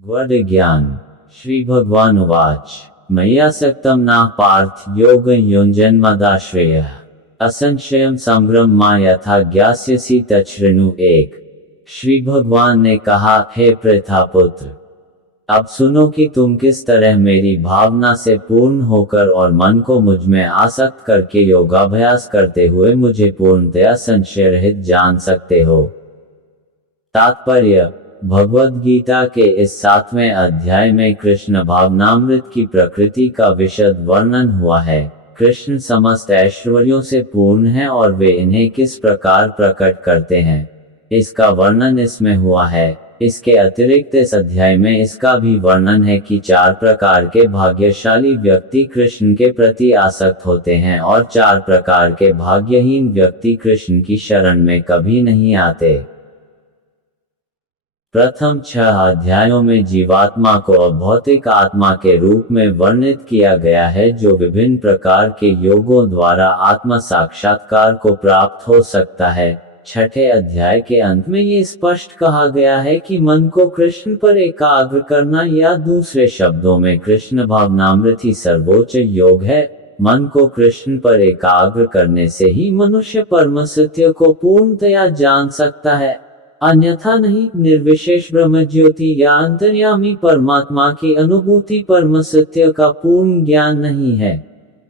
ज्ञान श्री भगवान उवाच मय्यासक्तं न पार्थ योग युञ्जन्मदाश्रयः असंशयं संभ्रमा यथा ज्ञास्यसि तच्छृणु एक। श्री भगवान ने कहा, हे प्रथापुत्र, अब सुनो कि तुम किस तरह मेरी भावना से पूर्ण होकर और मन को मुझ में आसक्त करके योगाभ्यास करते हुए मुझे पूर्णतया संशय रहित जान सकते हो। तात्पर्य: भगवद गीता के इस 7वें अध्याय में कृष्ण भावनामृत की प्रकृति का विशद वर्णन हुआ है। कृष्ण समस्त ऐश्वर्यों से पूर्ण है और वे इन्हें किस प्रकार प्रकट करते हैं, इसका वर्णन इसमें हुआ है। इसके अतिरिक्त इस अध्याय में इसका भी वर्णन है कि 4 प्रकार के भाग्यशाली व्यक्ति कृष्ण के प्रति आसक्त होते हैं और 4 प्रकार के भाग्यहीन व्यक्ति कृष्ण की शरण में कभी नहीं आते। प्रथम 6 अध्यायों में जीवात्मा को अभौतिक आत्मा के रूप में वर्णित किया गया है, जो विभिन्न प्रकार के योगों द्वारा आत्म साक्षात्कार को प्राप्त हो सकता है। 6ठे अध्याय के अंत में ये स्पष्ट कहा गया है कि मन को कृष्ण पर एकाग्र करना, या दूसरे शब्दों में कृष्ण भावनामृत ही सर्वोच्च योग है। मन को कृष्ण पर एकाग्र करने से ही मनुष्य परम सत्य को पूर्णतया जान सकता है, अन्यथा नहीं। निर्विशेष ब्रह्म ज्योति या अंतर्यामी परमात्मा की अनुभूति परम सत्य का पूर्ण ज्ञान नहीं है,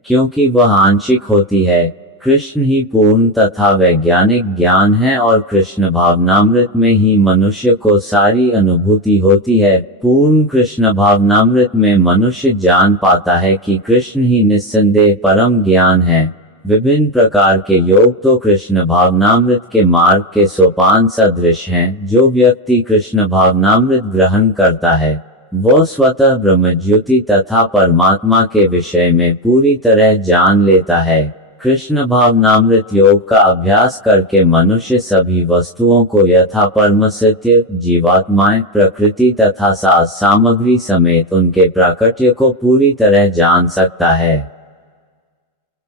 क्योंकि वह आंशिक होती है। कृष्ण ही पूर्ण तथा वैज्ञानिक ज्ञान है और कृष्ण भावनामृत में ही मनुष्य को सारी अनुभूति होती है। पूर्ण कृष्ण भावनामृत में मनुष्य जान पाता है कि कृष्ण ही निस्संदेह परम ज्ञान है। विभिन्न प्रकार के योग तो कृष्ण भावनामृत के मार्ग के सोपान सदृश हैं। जो व्यक्ति कृष्ण भावनामृत ग्रहण करता है, वह स्वतः ब्रह्म ज्योति तथा परमात्मा के विषय में पूरी तरह जान लेता है। कृष्ण भावनामृत योग का अभ्यास करके मनुष्य सभी वस्तुओं को यथा परम सत्य, जीवात्माएं, प्रकृति तथा सामग्री समेत उनके प्राकट्य को पूरी तरह जान सकता है।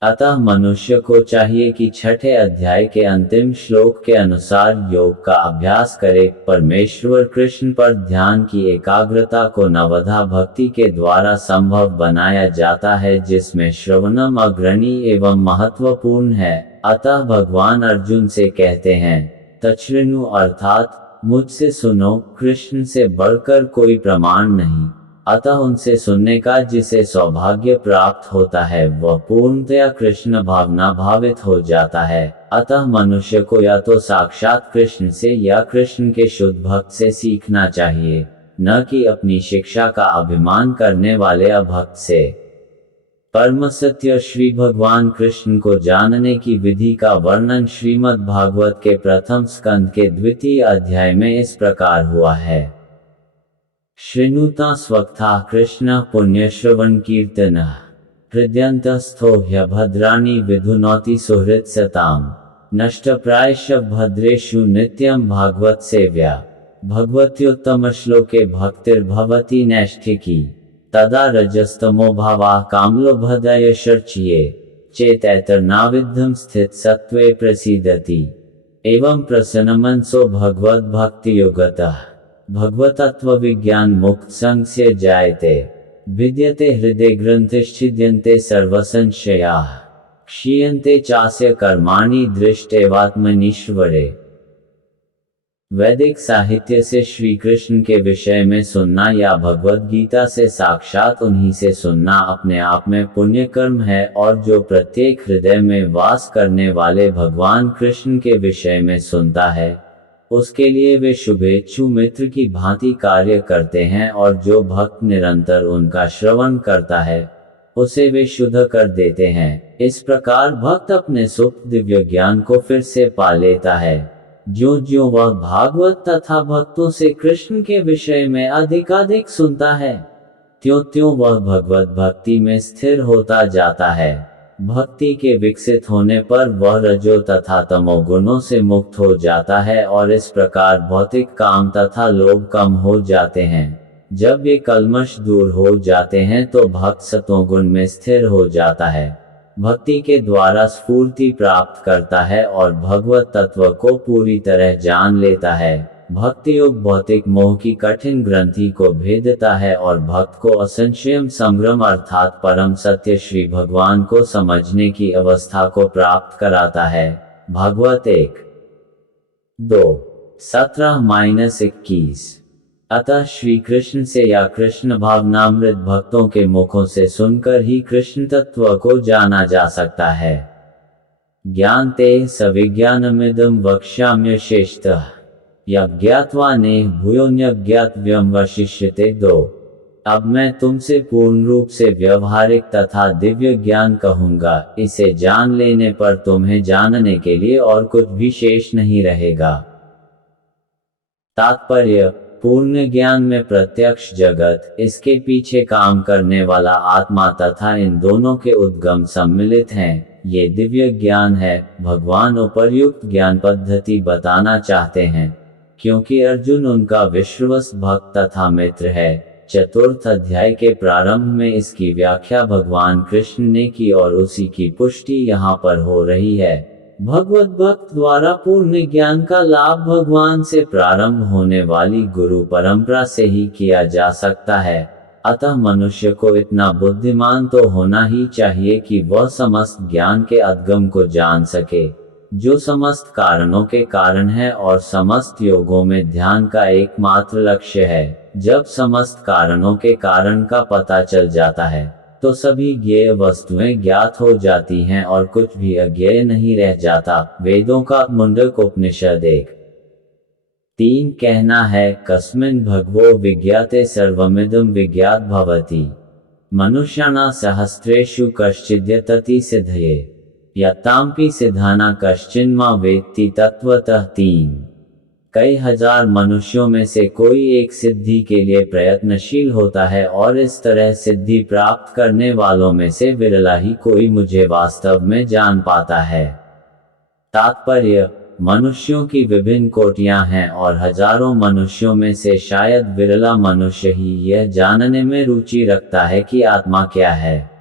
अतः मनुष्य को चाहिए कि 6ठे अध्याय के अंतिम श्लोक के अनुसार योग का अभ्यास करे। परमेश्वर कृष्ण पर ध्यान की एकाग्रता को नवधा भक्ति के द्वारा संभव बनाया जाता है, जिसमें श्रवणम अग्रणी एवं महत्वपूर्ण है। अतः भगवान अर्जुन से कहते हैं, तच्छृणु अर्थात मुझसे सुनो, कृष्ण से बढ़कर कोई प्रमाण नहीं। अतः उनसे सुनने का जिसे सौभाग्य प्राप्त होता है, वह पूर्णतया कृष्ण भावना भावित हो जाता है। अतः मनुष्य को या तो साक्षात कृष्ण से या कृष्ण के शुद्ध भक्त से सीखना चाहिए, न कि अपनी शिक्षा का अभिमान करने वाले अभक्त से। परम सत्य श्री भगवान कृष्ण को जानने की विधि का वर्णन श्रीमद् भागवत के प्रथम स्कंद के 2वें अध्याय में इस प्रकार हुआ है। शृणुता स्वक्था कृष्ण पुण्यश्रवण कीर्तनः हृदयन्तस्थो ह्यभद्राणि विधुनोति सुहृत् सताम् नष्टप्रायश भद्रेषु नित्यं भागवत सेव्या। भगवत्योत्तम श्लोके भक्तिर्भवति नैष्ठिकी तदा रजस्तमो भावा कामलोभदय शर्च्ये चेतैतर्नाविद्धं स्थित सत्त्वे प्रसीदति एवं प्रसन्नमनसो भगवद् भक्तियोगतः भगवतत्व विज्ञान मुक्त संग से जायते विद्यते हृदय ग्रंथिश्छिद्यन्ते सर्वसंशयाः क्षीयन्ते चास्य कर्माणि दृष्टेवात्मनीश्वरे। वैदिक साहित्य से श्री कृष्ण के विषय में सुनना या भगवद गीता से साक्षात उन्हीं से सुनना अपने आप में पुण्य कर्म है, और जो प्रत्येक हृदय में वास करने वाले भगवान कृष्ण के विषय में सुनता है, उसके लिए वे शुभेच्छु मित्र की भांति कार्य करते हैं, और जो भक्त निरंतर उनका श्रवण करता है, उसे वे शुद्ध कर देते हैं। इस प्रकार भक्त अपने सुप्त दिव्य ज्ञान को फिर से पा लेता है। ज्यों ज्यों वह भागवत तथा भक्तों से कृष्ण के विषय में अधिकाधिक सुनता है, त्यों त्यों वह भगवत भक्ति में स्थिर होता जाता है। भक्ति के विकसित होने पर वह रजो तथा तमो गुणों से मुक्त हो जाता है, और इस प्रकार भौतिक काम तथा लोभ कम हो जाते हैं। जब ये कल्मश दूर हो जाते हैं तो भक्त सत्वगुण में स्थिर हो जाता है, भक्ति के द्वारा स्फूर्ति प्राप्त करता है और भगवत तत्व को पूरी तरह जान लेता है। भक्ति योग भौतिक मोह की कठिन ग्रंथि को भेदता है और भक्त को असंशयम संग्रम अर्थात परम सत्य श्री भगवान को समझने की अवस्था को प्राप्त कराता है। भागवत 1:2-17-21। अतः श्री कृष्ण से या कृष्ण भावनामृत भक्तों के मुखों से सुनकर ही कृष्ण तत्व को जाना जा सकता है। ज्ञानते सविज्ञानमिदं वक्ष्याम्य शेषतः यज्ञात्वा ने भूयोन्यज्ञातव्यम वशिष्यते 2। अब मैं तुमसे पूर्ण रूप से व्यवहारिक तथा दिव्य ज्ञान कहूंगा, इसे जान लेने पर तुम्हें जानने के लिए और कुछ भी शेष नहीं रहेगा। तात्पर्य: पूर्ण ज्ञान में प्रत्यक्ष जगत, इसके पीछे काम करने वाला आत्मा तथा इन दोनों के उद्गम सम्मिलित हैं। ये दिव्य ज्ञान है। भगवान उपर्युक्त ज्ञान पद्धति बताना चाहते हैं, क्योंकि अर्जुन उनका विश्वस्त भक्त तथा मित्र है। चतुर्थ अध्याय के प्रारंभ में इसकी व्याख्या भगवान कृष्ण ने की और उसी की पुष्टि यहाँ पर हो रही है। भगवत भक्त द्वारा पूर्ण ज्ञान का लाभ भगवान से प्रारंभ होने वाली गुरु परंपरा से ही किया जा सकता है। अतः मनुष्य को इतना बुद्धिमान तो होना ही चाहिए कि वह समस्त ज्ञान के उद्गम को जान सके, जो समस्त कारणों के कारण है और समस्त योगों में ध्यान का एकमात्र लक्ष्य है। जब समस्त कारणों के कारण का पता चल जाता है, तो सभी ज्ञेय वस्तुएं ज्ञात हो जाती हैं और कुछ भी अज्ञेय नहीं रह जाता। वेदों का मुंडक उपनिषद 1:3 कहना है, कस्मिन् भगवो विज्ञाते सर्वमिदं विज्ञात भवति मनुष्याणां सहस्रेषु कश्चिद्यतति सिद्धये यत्तांपि सिद्धानां कश्चिन्मा वेत्ति तत्वतः 3। कई हजार मनुष्यों में से कोई एक सिद्धि के लिए प्रयत्नशील होता है और इस तरह सिद्धि प्राप्त करने वालों में से विरला ही कोई मुझे वास्तव में जान पाता है। तात्पर्य: मनुष्यों की विभिन्न कोटियां हैं और हजारों मनुष्यों में से शायद विरला मनुष्य ही यह जानने में रुचि रखता है कि आत्मा क्या है,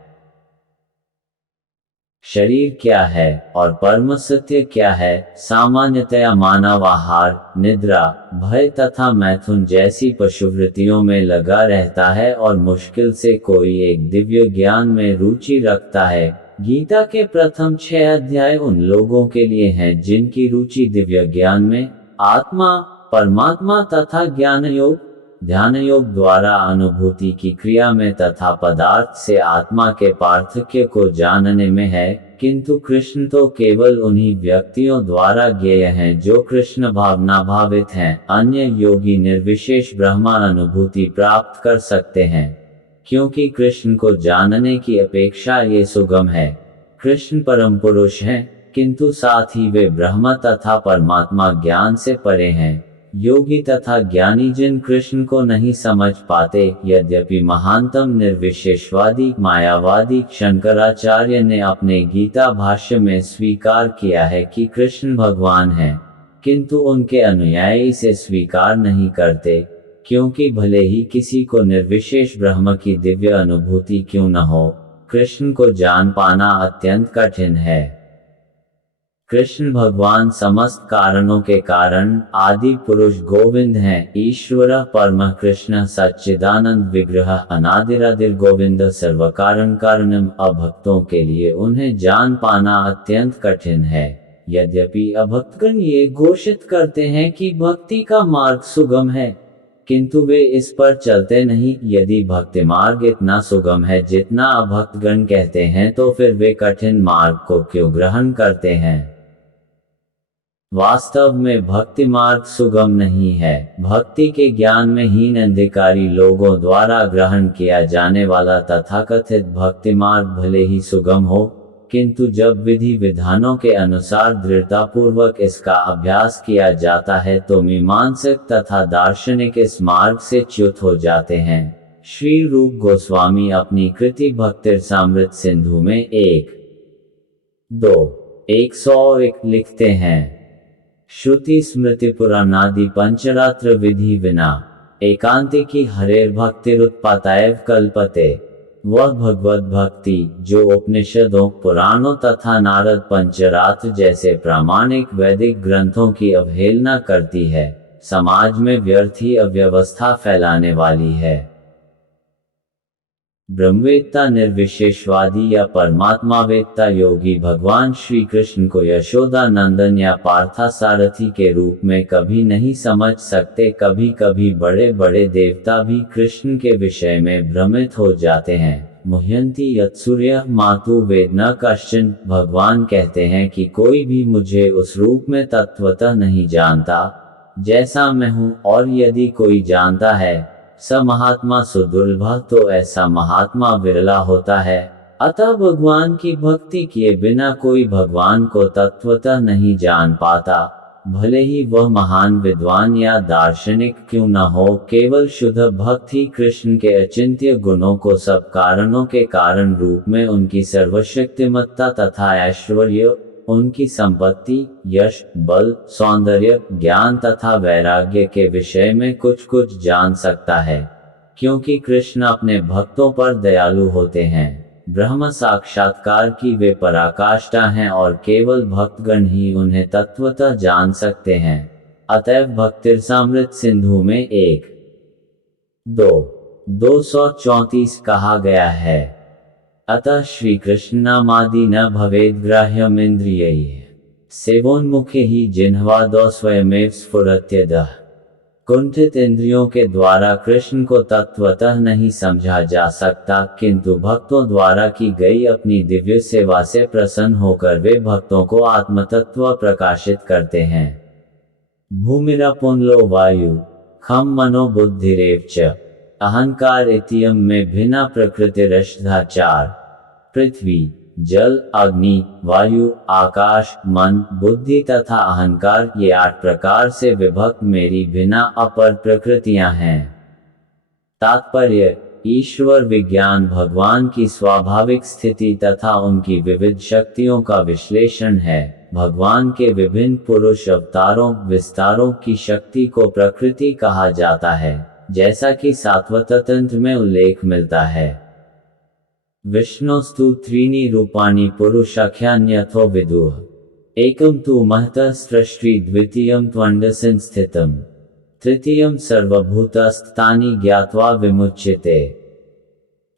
शरीर क्या है और परम सत्य क्या है। सामान्यतया मानव आहार, निद्रा, भय तथा मैथुन जैसी पशुवृत्तियों में लगा रहता है और मुश्किल से कोई एक दिव्य ज्ञान में रुचि रखता है। गीता के प्रथम 6 अध्याय उन लोगों के लिए हैं जिनकी रुचि दिव्य ज्ञान में, आत्मा, परमात्मा तथा ज्ञान योग, ध्यान योग द्वारा अनुभूति की क्रिया में तथा पदार्थ से आत्मा के पार्थक्य को जानने में है। किंतु कृष्ण तो केवल उन्हीं व्यक्तियों द्वारा ज्ञेय हैं जो कृष्ण भावना भावित हैं। अन्य योगी निर्विशेष ब्रह्मा अनुभूति प्राप्त कर सकते हैं, क्योंकि कृष्ण को जानने की अपेक्षा ये सुगम है। कृष्ण परम पुरुष हैं, किंतु साथ ही वे ब्रह्म तथा परमात्मा ज्ञान से परे हैं। योगी तथा ज्ञानी जिन कृष्ण को नहीं समझ पाते, यद्यपि महानतम निर्विशेषवादी मायावादी शंकराचार्य ने अपने गीता भाष्य में स्वीकार किया है कि कृष्ण भगवान हैं, किंतु उनके अनुयायी इसे स्वीकार नहीं करते, क्योंकि भले ही किसी को निर्विशेष ब्रह्म की दिव्य अनुभूति क्यों न हो, कृष्ण को जान पाना अत्यंत कठिन है। कृष्ण भगवान समस्त कारणों के कारण आदि पुरुष गोविंद हैं। ईश्वर परम कृष्ण सच्चिदानंद विग्रह अनादिरादिर गोविंद सर्व कारण कारणम। अभक्तों के लिए उन्हें जान पाना अत्यंत कठिन है। यद्यपि अभक्तगण ये घोषित करते हैं कि भक्ति का मार्ग सुगम है, किंतु वे इस पर चलते नहीं। यदि भक्ति मार्ग इतना सुगम है जितना अभक्तगण कहते हैं, तो फिर वे कठिन मार्ग को क्यों ग्रहण करते हैं? वास्तव में भक्ति मार्ग सुगम नहीं है। भक्ति के ज्ञान में हीन अंधकारी लोगों द्वारा ग्रहण किया जाने वाला तथाकथित भक्ति मार्ग भले ही सुगम हो, किंतु जब विधि विधानों के अनुसार दृढ़तापूर्वक इसका अभ्यास किया जाता है तो मीमांसक तथा दार्शनिक इस मार्ग से च्युत हो जाते हैं। श्री रूप गोस्वामी अपनी कृति भक्तिरसामृत सिंधु में 1:2-101 लिखते हैं, श्रुति स्मृति पुराणादि पंचरात्र विधि विना एकांतिकी हरेर भक्तिरुत्पाताएव कल्पते। वह भगवत भक्ति जो उपनिषदों, पुराणों तथा नारद पंचरात्र जैसे प्रामाणिक वैदिक ग्रंथों की अवहेलना करती है, समाज में व्यर्थ ही अव्यवस्था फैलाने वाली है। ब्रह्मवेत्ता निर्विशेषवादी या परमात्मावेत्ता योगी भगवान श्री कृष्ण को यशोदा नंदन या पार्थसारथी के रूप में कभी नहीं समझ सकते। कभी कभी बड़े बड़े देवता भी कृष्ण के विषय में भ्रमित हो जाते हैं। मुह्यंति यत्सूर्यः मातु वेद न कश्चन। भगवान कहते हैं कि कोई भी मुझे उस रूप में तत्वतः नहीं जानता जैसा मैं हूँ, और यदि कोई जानता है स महात्मा सुदुर्लभ, तो ऐसा महात्मा विरला होता है। अतः भगवान की भक्ति किए बिना कोई भगवान को तत्वतः नहीं जान पाता, भले ही वह महान विद्वान या दार्शनिक क्यों न हो। केवल शुद्ध भक्त ही कृष्ण के अचिंत्य गुणों को सब कारणों के कारण रूप में उनकी सर्वशक्तिमत्ता तथा ऐश्वर्य, उनकी संपत्ति, यश, बल, सौंदर्य, ज्ञान तथा वैराग्य के विषय में कुछ कुछ जान सकता है, क्योंकि कृष्ण अपने भक्तों पर दयालु होते हैं। ब्रह्म साक्षात्कार की वे पराकाष्ठा हैं और केवल भक्तगण ही उन्हें तत्वतः जान सकते हैं। अतएव भक्तिरसामृत सिंधु में 234 कहा गया है। अतः श्री कृष्ण नामादि न भवेद ग्राह्यम इंद्रियैः सेवोन्मुखे ही जिह्वादौ स्वयमेव स्फुरत्यदः। कुंठित इंद्रियों के द्वारा कृष्ण को तत्वतः नहीं समझा जा सकता, किंतु भक्तों द्वारा की गई अपनी दिव्य सेवा से प्रसन्न होकर वे भक्तों को आत्मतत्व प्रकाशित करते हैं। भूमिरापोन्लो वायु खम मनो बुद्धिरेव च अहंकार इत्ययं में भिन्ना प्रकृतिरष्टा चार: पृथ्वी, जल, अग्नि, वायु, आकाश, मन, बुद्धि तथा अहंकार, ये 8 प्रकार से विभक्त मेरी भिन्न अपर प्रकृतियां हैं। तात्पर्य: ईश्वर विज्ञान भगवान की स्वाभाविक स्थिति तथा उनकी विविध शक्तियों का विश्लेषण है। भगवान के विभिन्न पुरुष अवतारों विस्तारों की शक्ति को प्रकृति कहा जाता है, जैसा कि सात्वतंत्र में उल्लेख मिलता है। विष्णोस्तु त्रीणि रूपाणि पुरुषाख्यान्यथो विदुः एकं तु महतः सृष्टि, द्वितीयं त्वंडसंस्थितम्, तृतीयं सर्वभूतस्थानि ज्ञात्वा विमुच्यते।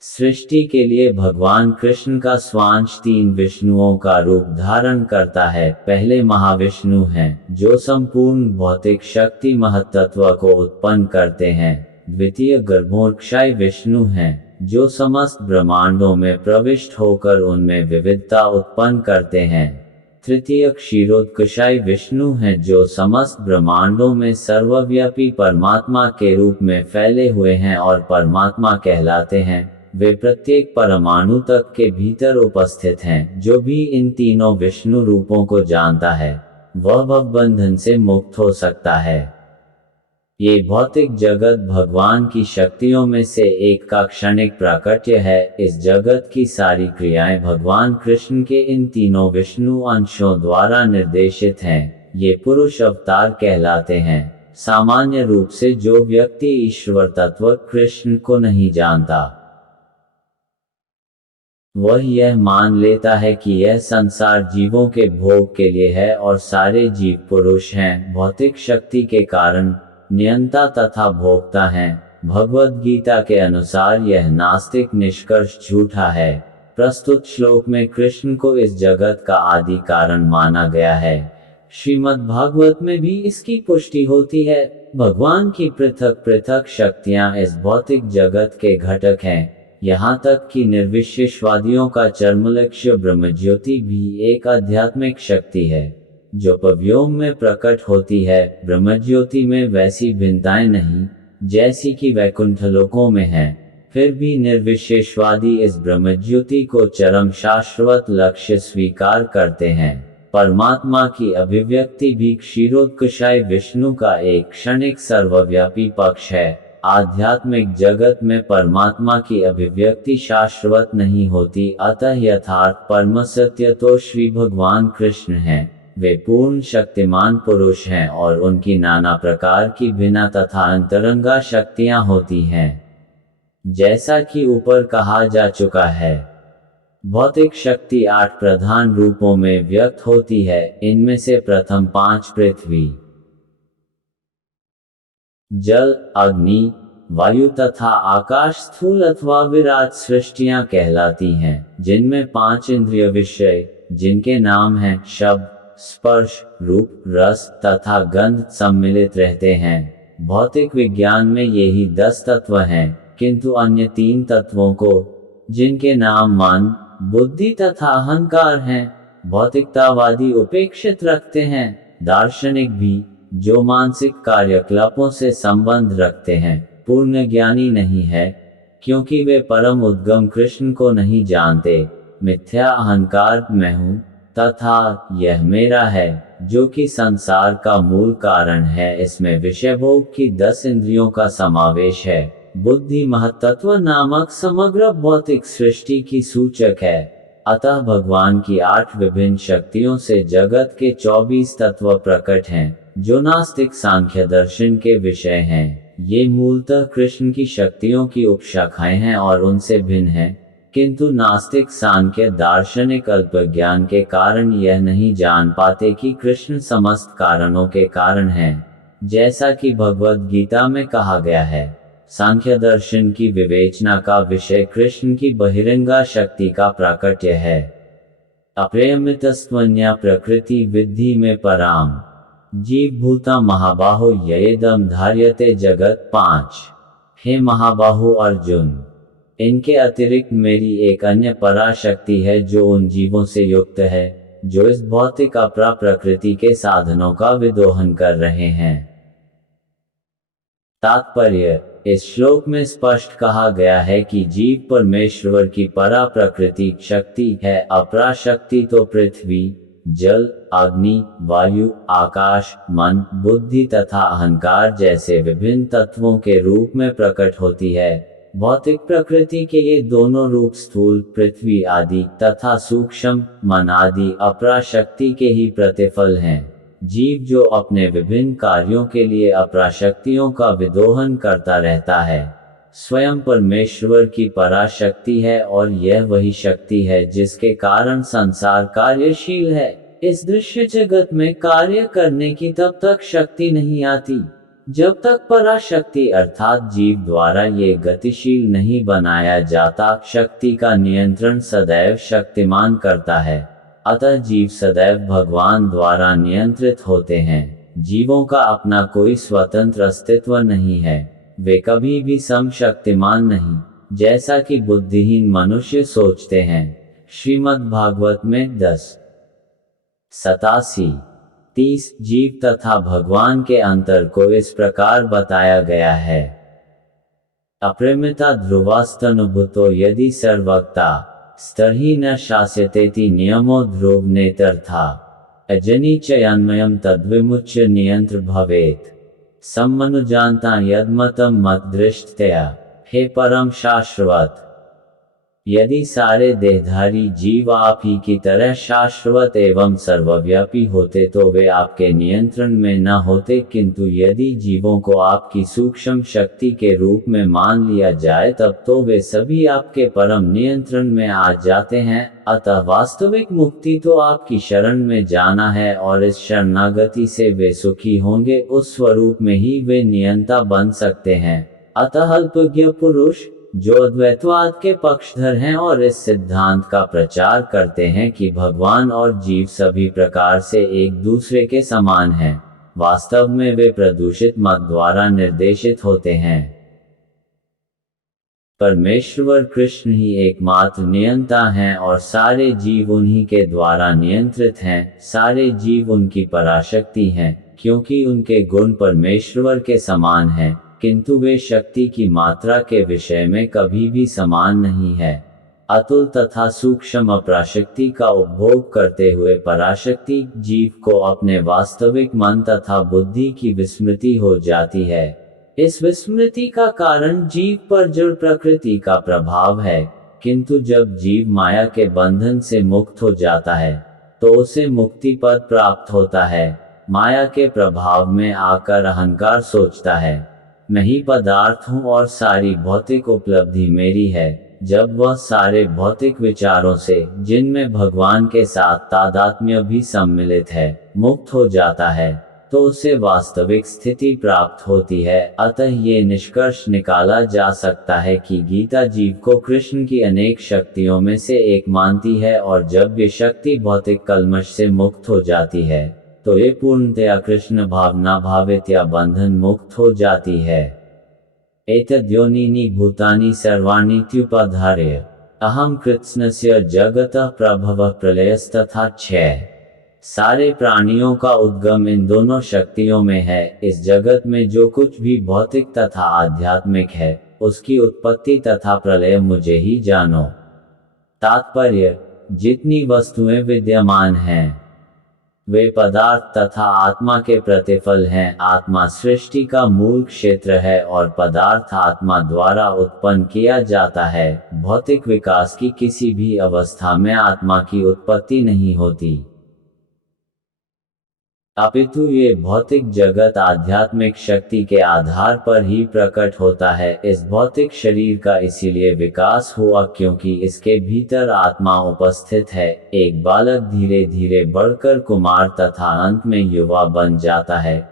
सृष्टि के लिए भगवान कृष्ण का स्वांश 3 विष्णुओं का रूप धारण करता है। पहले महाविष्णु हैं, जो संपूर्ण भौतिक शक्ति महत्त्व को उत्पन्न करते हैं। द्वितीय गर्भोत्कर्षाय विष्णु हैं, जो समस्त ब्रह्मांडों में प्रविष्ट होकर उनमें विविधता उत्पन्न करते हैं। तृतीय क्षीरोत्कर्षाय विष्णु हैं, जो समस्त ब्रह्मांडों में सर्वव्यापी परमात्मा के रूप में फैले हुए हैं और परमात्मा कहलाते हैं। वे प्रत्येक परमाणु तक के भीतर उपस्थित हैं। जो भी इन तीनों विष्णु रूपों को जानता है, वह भवबंधन से मुक्त हो सकता है। ये भौतिक जगत भगवान की शक्तियों में से एक का क्षणिक प्राकट्य है। इस जगत की सारी क्रियाएं भगवान कृष्ण के इन तीनों विष्णु अंशों द्वारा निर्देशित हैं। ये पुरुष अवतार कहलाते हैं। सामान्य रूप से जो व्यक्ति ईश्वर तत्व कृष्ण को नहीं जानता, वह यह मान लेता है कि यह संसार जीवों के भोग के लिए है और सारे जीव पुरुष हैं, भौतिक शक्ति के कारण नियंता तथा भोक्ता हैं। भगवद गीता के अनुसार यह नास्तिक निष्कर्ष झूठा है। प्रस्तुत श्लोक में कृष्ण को इस जगत का आदि कारण माना गया है। श्रीमद् भागवत में भी इसकी पुष्टि होती है। भगवान की पृथक पृथक शक्तियां इस भौतिक जगत के घटक हैं। यहाँ तक कि निर्विशेषवादियों का चरमलक्ष्य ब्रह्मज्योति भी एक आध्यात्मिक शक्ति है, जो पव्योम में प्रकट होती है। ब्रह्मज्योति में वैसी भिन्नताएं नहीं जैसी कि वैकुंठलोकों में हैं। फिर भी निर्विशेषवादी इस ब्रह्मज्योति को चरम शाश्वत लक्ष्य स्वीकार करते हैं। परमात्मा की अभिव्यक्ति भी क्षीरोत्कर्षाय विष्णु का एक क्षणिक सर्वव्यापी पक्ष है। आध्यात्मिक जगत में परमात्मा की अभिव्यक्ति शाश्वत नहीं होती, अतः यथार्थ परम सत्य तो श्री भगवान कृष्ण हैं। वे पूर्ण शक्तिमान पुरुष हैं और उनकी नाना प्रकार की भिन्न तथा अंतरंगा शक्तियां होती हैं। जैसा कि ऊपर कहा जा चुका है, भौतिक शक्ति 8 प्रधान रूपों में व्यक्त होती है। इनमें से प्रथम 5 पृथ्वी, जल, अग्नि, वायु तथा आकाश स्थूल अथवा विराट सृष्टियां कहलाती हैं, जिनमें 5 इंद्रिय विषय, जिनके नाम हैं शब्द, स्पर्श, रूप, रस तथा गंध सम्मिलित रहते हैं। भौतिक विज्ञान में यही 10 तत्व हैं, किंतु अन्य 3 तत्वों को, जिनके नाम मन, बुद्धि तथा अहंकार हैं, भौतिकतावादी उपेक्षित रखते हैं। दार्शनिक भी, जो मानसिक कार्यकलापों से संबंध रखते हैं, पूर्ण ज्ञानी नहीं है, क्योंकि वे परम उद्गम कृष्ण को नहीं जानते। मिथ्या अहंकार मैं हूँ तथा यह मेरा है, जो कि संसार का मूल कारण है, इसमें विषय भोग की 10 इंद्रियों का समावेश है। बुद्धि महत्त्व नामक समग्र भौतिक सृष्टि की सूचक है। अतः भगवान की 8 विभिन्न शक्तियों से जगत के 24 तत्व प्रकट हैं, जो नास्तिक सांख्य दर्शन के विषय हैं। ये मूलतः कृष्ण की शक्तियों की उपशाखाएं हैं और उनसे भिन्न हैं, किंतु नास्तिक सांख्य दार्शनिक अल्पज्ञान के कारण यह नहीं जान पाते कि कृष्ण समस्त कारणों के कारण हैं। जैसा कि भगवद गीता में कहा गया है, सांख्य दर्शन की विवेचना का विषय कृष्ण की बहिरंगा शक्ति का प्राकट्य है। अप्रेयमितस्त्वन्या प्रकृति विद्धि में पराम जीव भूता महाबाहो येदम धार्यते जगत। 5 हे महाबाहो अर्जुन, इनके अतिरिक्त मेरी एक अन्य पराशक्ति है जो उन जीवों से युक्त है, जो इस भौतिक अपरा प्रकृति के साधनों का विदोहन कर रहे हैं। तात्पर्य, इस श्लोक में स्पष्ट कहा गया है कि जीव परमेश्वर की परा प्रकृति शक्ति है। अपरा शक्ति तो पृथ्वी, जल, अग्नि, वायु, आकाश, मन, बुद्धि तथा अहंकार जैसे विभिन्न तत्वों के रूप में प्रकट होती है। भौतिक प्रकृति के ये दोनों रूप स्थूल पृथ्वी आदि तथा सूक्ष्म मन आदि अपरा शक्ति के ही प्रतिफल हैं। जीव जो अपने विभिन्न कार्यों के लिए अपरा शक्तियों का विदोहन करता रहता है, स्वयं परमेश्वर की पराशक्ति है और यह वही शक्ति है जिसके कारण संसार कार्यशील है। इस दृश्य जगत में कार्य करने की तब तक शक्ति नहीं आती, जब तक पराशक्ति अर्थात जीव द्वारा ये गतिशील नहीं बनाया जाता। शक्ति का नियंत्रण सदैव शक्तिमान करता है, अतः जीव सदैव भगवान द्वारा नियंत्रित होते हैं। जीवों का अपना कोई स्वतंत्र अस्तित्व नहीं है, वे कभी भी समशक्तिमान नहीं, जैसा कि बुद्धिहीन मनुष्य सोचते हैं। श्रीमद् भागवत में 10:87-30 जीव तथा भगवान के अंतर को इस प्रकार बताया गया है। अप्रेमिता ध्रुवास्तनुभूतो यदि सर्वक्ता स्तर्हि न शास्यतेति नियमो ध्रुव नेतर्था अजनी चयन्मयम तद्विमुच्य नियंत्र भवेत् सम्मनुजानता यद्मतम मत दृष्टतया। हे परम शाश्वत, यदि सारे देहधारी जीव आप ही की तरह शाश्वत एवं सर्वव्यापी होते तो वे आपके नियंत्रण में न होते, किंतु यदि जीवों को आपकी सूक्ष्म शक्ति के रूप में मान लिया जाए तब तो वे सभी आपके परम नियंत्रण में आ जाते हैं। अतः वास्तविक मुक्ति तो आपकी शरण में जाना है और इस शरणागति से वे सुखी होंगे, उस स्वरूप में ही वे नियंता बन सकते हैं। अतः अल्पज्ञ पुरुष जो अद्वैतवाद के पक्षधर हैं और इस सिद्धांत का प्रचार करते हैं कि भगवान और जीव सभी प्रकार से एक दूसरे के समान हैं, वास्तव में वे प्रदूषित मत द्वारा निर्देशित होते हैं। परमेश्वर कृष्ण ही एकमात्र नियंता हैं और सारे जीव उन्हीं के द्वारा नियंत्रित हैं। सारे जीव उनकी पराशक्ति हैं, क्योंकि उनके गुण परमेश्वर के समान हैं, किंतु वे शक्ति की मात्रा के विषय में कभी भी समान नहीं है। अतुल तथा सूक्ष्म अपराशक्ति का उपभोग करते हुए पराशक्ति जीव को अपने वास्तविक मन तथा बुद्धि की विस्मृति हो जाती है। इस विस्मृति का कारण जीव पर जड़ प्रकृति का प्रभाव है, किंतु जब जीव माया के बंधन से मुक्त हो जाता है तो उसे मुक्ति पद प्राप्त होता है। माया के प्रभाव में आकर अहंकार सोचता है मैं ही पदार्थ हूँ और सारी भौतिक उपलब्धि मेरी है। जब वह सारे भौतिक विचारों से, जिनमें भगवान के साथ तादात्म्य भी सम्मिलित है, मुक्त हो जाता है तो उसे वास्तविक स्थिति प्राप्त होती है। अतः ये निष्कर्ष निकाला जा सकता है कि गीता जीव को कृष्ण की अनेक शक्तियों में से एक मानती है, और जब ये शक्ति भौतिक कल्मश से मुक्त हो जाती है तो ये पूर्णतया कृष्ण भावना भावित या बंधन मुक्त हो जाती है। एतद्योनीनि भूतानि सर्वाणीत्युपाधार्य अहं कृत्स्नस्य जगतः प्रभवः प्रलयस्तथा 6। सारे प्राणियों का उद्गम इन दोनों शक्तियों में है। इस जगत में जो कुछ भी भौतिक तथा आध्यात्मिक है उसकी उत्पत्ति तथा प्रलय मुझे ही जानो। तात्पर्य, जितनी वस्तुएं विद्यमान हैं वे पदार्थ तथा आत्मा के प्रतिफल हैं। आत्मा सृष्टि का मूल क्षेत्र है और पदार्थ आत्मा द्वारा उत्पन्न किया जाता है। भौतिक विकास की किसी भी अवस्था में आत्मा की उत्पत्ति नहीं होती, अपितु ये भौतिक जगत आध्यात्मिक शक्ति के आधार पर ही प्रकट होता है। इस भौतिक शरीर का इसीलिए विकास हुआ क्योंकि इसके भीतर आत्मा उपस्थित है। एक बालक धीरे धीरे बढ़कर कुमार तथा अंत में युवा बन जाता है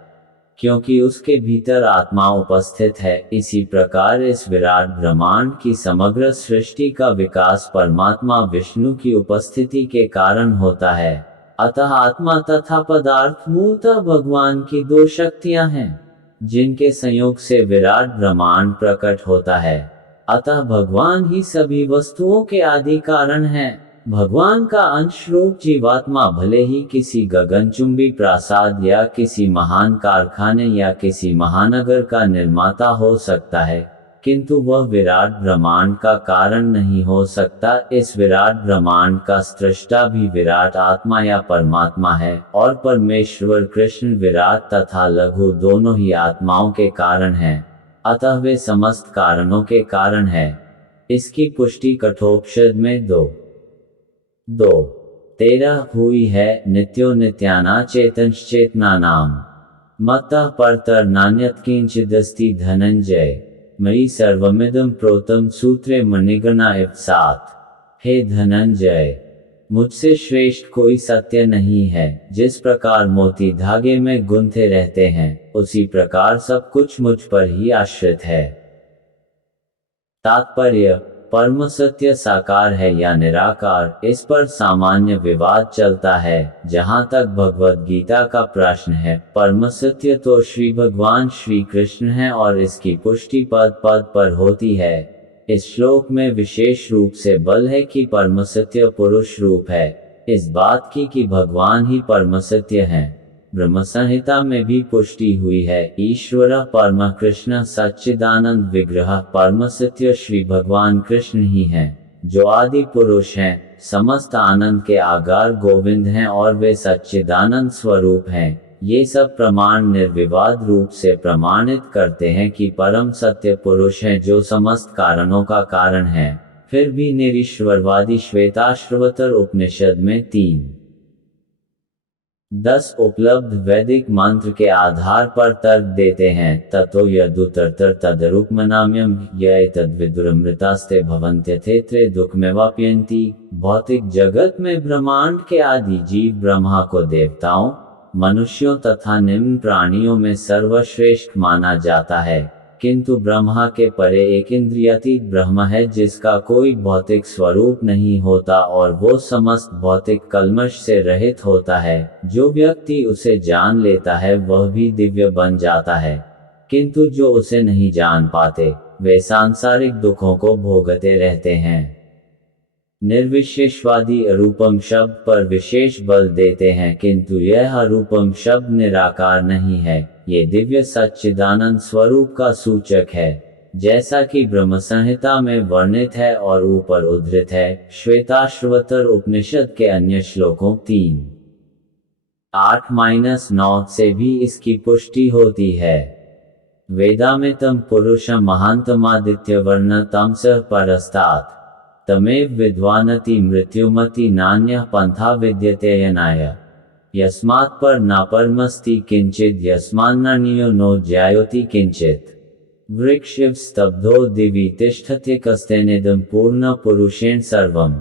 क्योंकि उसके भीतर आत्मा उपस्थित है। इसी प्रकार इस विराट ब्रह्मांड की समग्र सृष्टि का विकास परमात्मा विष्णु की उपस्थिति के कारण होता है। अतः आत्मा तथा पदार्थ मूलतः भगवान की दो शक्तियां हैं जिनके संयोग से विराट ब्रह्मांड प्रकट होता है। अतः भगवान ही सभी वस्तुओं के आदि कारण हैं। भगवान का अंश रूप जीवात्मा भले ही किसी गगनचुंबी प्रासाद या किसी महान कारखाने या किसी महानगर का निर्माता हो सकता है, किंतु वह विराट ब्रह्मांड का कारण नहीं हो सकता। इस विराट ब्रह्मांड का सृष्टा भी विराट आत्मा या परमात्मा है, और परमेश्वर कृष्ण विराट तथा लघु दोनों ही आत्माओं के कारण हैं। अतः वे समस्त कारणों के कारण है। इसकी पुष्टि कठोपनिषद में 2:13 हुई है। नित्यो नित्याना चेतनश्चेतनानाम मत्तः परतर नान्यत् किंचिदस्ति धनंजय मयि सर्वमिदं प्रोतं सूत्रे मणिगणा इव 7। हे धनंजय, मुझसे श्रेष्ठ कोई सत्य नहीं है। जिस प्रकार मोती धागे में गुंथे रहते हैं उसी प्रकार सब कुछ मुझ पर ही आश्रित है। तात्पर्य, परम सत्य साकार है या निराकार, इस पर सामान्य विवाद चलता है। जहाँ तक भगवद गीता का प्रश्न है, परम सत्य तो श्री भगवान श्री कृष्ण है और इसकी पुष्टि पद पद पर होती है। इस श्लोक में विशेष रूप से बल है कि परम सत्य पुरुष रूप है इस बात की कि भगवान ही परम सत्य हैं। ब्रह्म संहिता में भी पुष्टि हुई है। ईश्वर परम कृष्ण सच्चिदानंद विग्रह परम सत्य श्री भगवान कृष्ण ही हैं, जो आदि पुरुष हैं, समस्त आनंद के आगार गोविंद हैं और वे सच्चिदानंद स्वरूप हैं। ये सब प्रमाण निर्विवाद रूप से प्रमाणित करते हैं कि परम सत्य पुरुष हैं जो समस्त कारणों का कारण है। फिर भी निरीश्वरवादी श्वेताश्वतर उपनिषद में 3:10 उपलब्ध वैदिक मंत्र के आधार पर तर्क देते हैं। ततो यदुतरतर तदरूपमनाम्यम यैतद्विदुरमृतास्ते भवन्त्यथेत्रे दुःखमेवाप्यन्ति। भौतिक जगत में ब्रह्मांड के आदि जीव ब्रह्मा को देवताओं, मनुष्यों तथा निम्न प्राणियों में सर्वश्रेष्ठ माना जाता है, किंतु ब्रह्मा के परे एक इंद्रियातीत ब्रह्म है जिसका कोई भौतिक स्वरूप नहीं होता और वो समस्त भौतिक कल्मश से रहित होता है। जो व्यक्ति उसे जान लेता है वह भी दिव्य बन जाता है, किंतु जो उसे नहीं जान पाते वे सांसारिक दुखों को भोगते रहते हैं। निर्विशेषवादी अरूपम शब्द पर विशेष बल देते हैं, किंतु यह अरूपम शब्द निराकार नहीं है, ये दिव्य सच्चिदानंद स्वरूप का सूचक है, जैसा कि ब्रह्म संहिता में वर्णित है और ऊपर उद्धृत है। श्वेताश्वतर उपनिषद के अन्य श्लोकों 3:8-9 से भी इसकी पुष्टि होती है। वेदामेतं पुरुषं महान्तमादित्य वर्ण तमसः परस्तात् तमेव विद्वानति मृत्युमति नान्यः पंथा विद्यते यनाय यस्मात् पर नापरमस्ति किंचिद यस्मान्नान्यो नो ज्यायोति किंचित। वृक्षिव स्तब्धो दिवि तिष्ठत्य कस्तेनेदं पूर्ण पुरुषेण सर्वम्।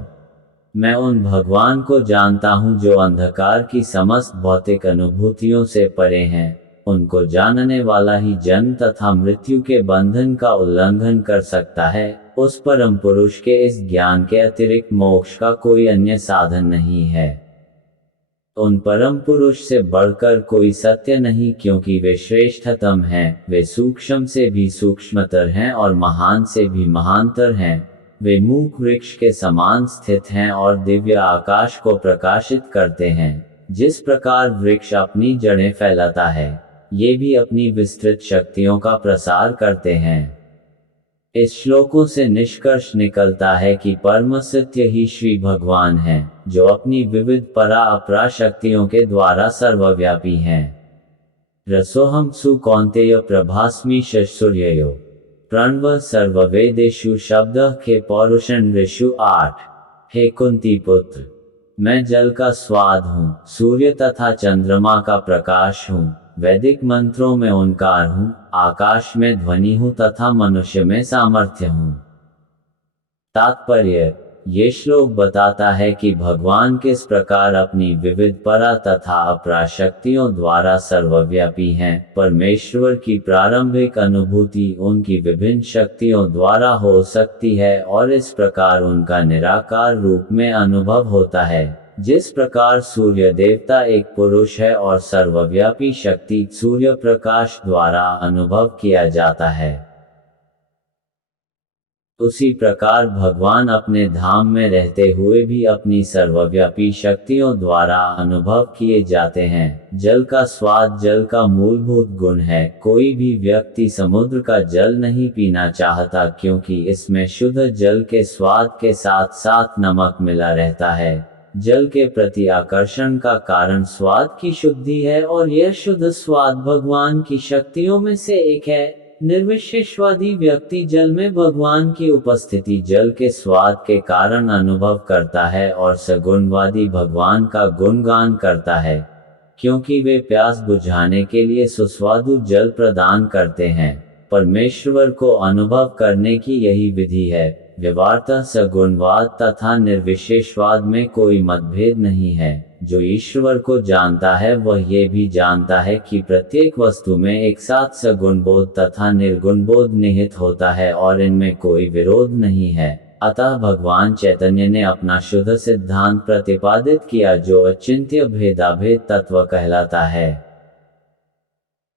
मैं उन भगवान को जानता हूँ जो अंधकार की समस्त भौतिक अनुभूतियों से परे हैं। उनको जानने वाला ही जन्म तथा मृत्यु के बंधन का उल्लंघन कर सकता है। उस परम पुरुष के इस ज्ञान के अतिरिक्त मोक्ष का कोई अन्य साधन नहीं है। उन परम पुरुष से बढ़कर कोई सत्य नहीं, क्योंकि वे श्रेष्ठतम हैं। वे सूक्ष्म से भी सूक्ष्मतर हैं और महान से भी महानतर हैं। वे मूक वृक्ष के समान स्थित हैं और दिव्य आकाश को प्रकाशित करते हैं। जिस प्रकार वृक्ष अपनी जड़ें फैलाता है, ये भी अपनी विस्तृत शक्तियों का प्रसार करते हैं। इस श्लोकों से निष्कर्ष निकलता है कि परम सत्य ही श्री भगवान हैं, जो अपनी विविध परा अपरा शक्तियों के द्वारा सर्वव्यापी हैं। रसोहम सु कौन्तेय प्रभास्मि सूर्ययो प्रणव सर्ववेदेषु शब्दः के पौरुषं ऋषु 8। हे कुंती पुत्र, मैं जल का स्वाद हूँ, सूर्य तथा चंद्रमा का प्रकाश हूँ, वैदिक मंत्रों में ओंकार हूँ, आकाश में ध्वनि हूँ तथा मनुष्य में सामर्थ्य हूँ। तात्पर्य: ये श्लोक बताता है कि भगवान किस प्रकार अपनी विविध परा तथा अपरा शक्तियों द्वारा सर्वव्यापी हैं। परमेश्वर की प्रारंभिक अनुभूति उनकी विभिन्न शक्तियों द्वारा हो सकती है और इस प्रकार उनका निराकार रूप में अनुभव होता है। जिस प्रकार सूर्य देवता एक पुरुष है और सर्वव्यापी शक्ति सूर्य प्रकाश द्वारा अनुभव किया जाता है, उसी प्रकार भगवान अपने धाम में रहते हुए भी अपनी सर्वव्यापी शक्तियों द्वारा अनुभव किए जाते हैं। जल का स्वाद जल का मूलभूत गुण है। कोई भी व्यक्ति समुद्र का जल नहीं पीना चाहता, क्योंकि इसमें शुद्ध जल के स्वाद के साथ साथ नमक मिला रहता है। जल के प्रति आकर्षण का कारण स्वाद की शुद्धि है और यह शुद्ध स्वाद भगवान की शक्तियों में से एक है। निर्विशेषवादी व्यक्ति जल में भगवान की उपस्थिति जल के स्वाद के कारण अनुभव करता है और सगुणवादी भगवान का गुणगान करता है, क्योंकि वे प्यास बुझाने के लिए सुस्वादु जल प्रदान करते हैं। परमेश्वर को अनुभव करने की यही विधि है। व्यवहारतः सगुणवाद तथा निर्विशेषवाद में कोई मतभेद नहीं है। जो ईश्वर को जानता है वह ये भी जानता है कि प्रत्येक वस्तु में एक साथ सगुण बोध तथा निर्गुण बोध निहित होता है और इनमें कोई विरोध नहीं है। अतः भगवान चैतन्य ने अपना शुद्ध सिद्धांत प्रतिपादित किया, जो अचिंत्य भेदाभेद तत्व कहलाता है।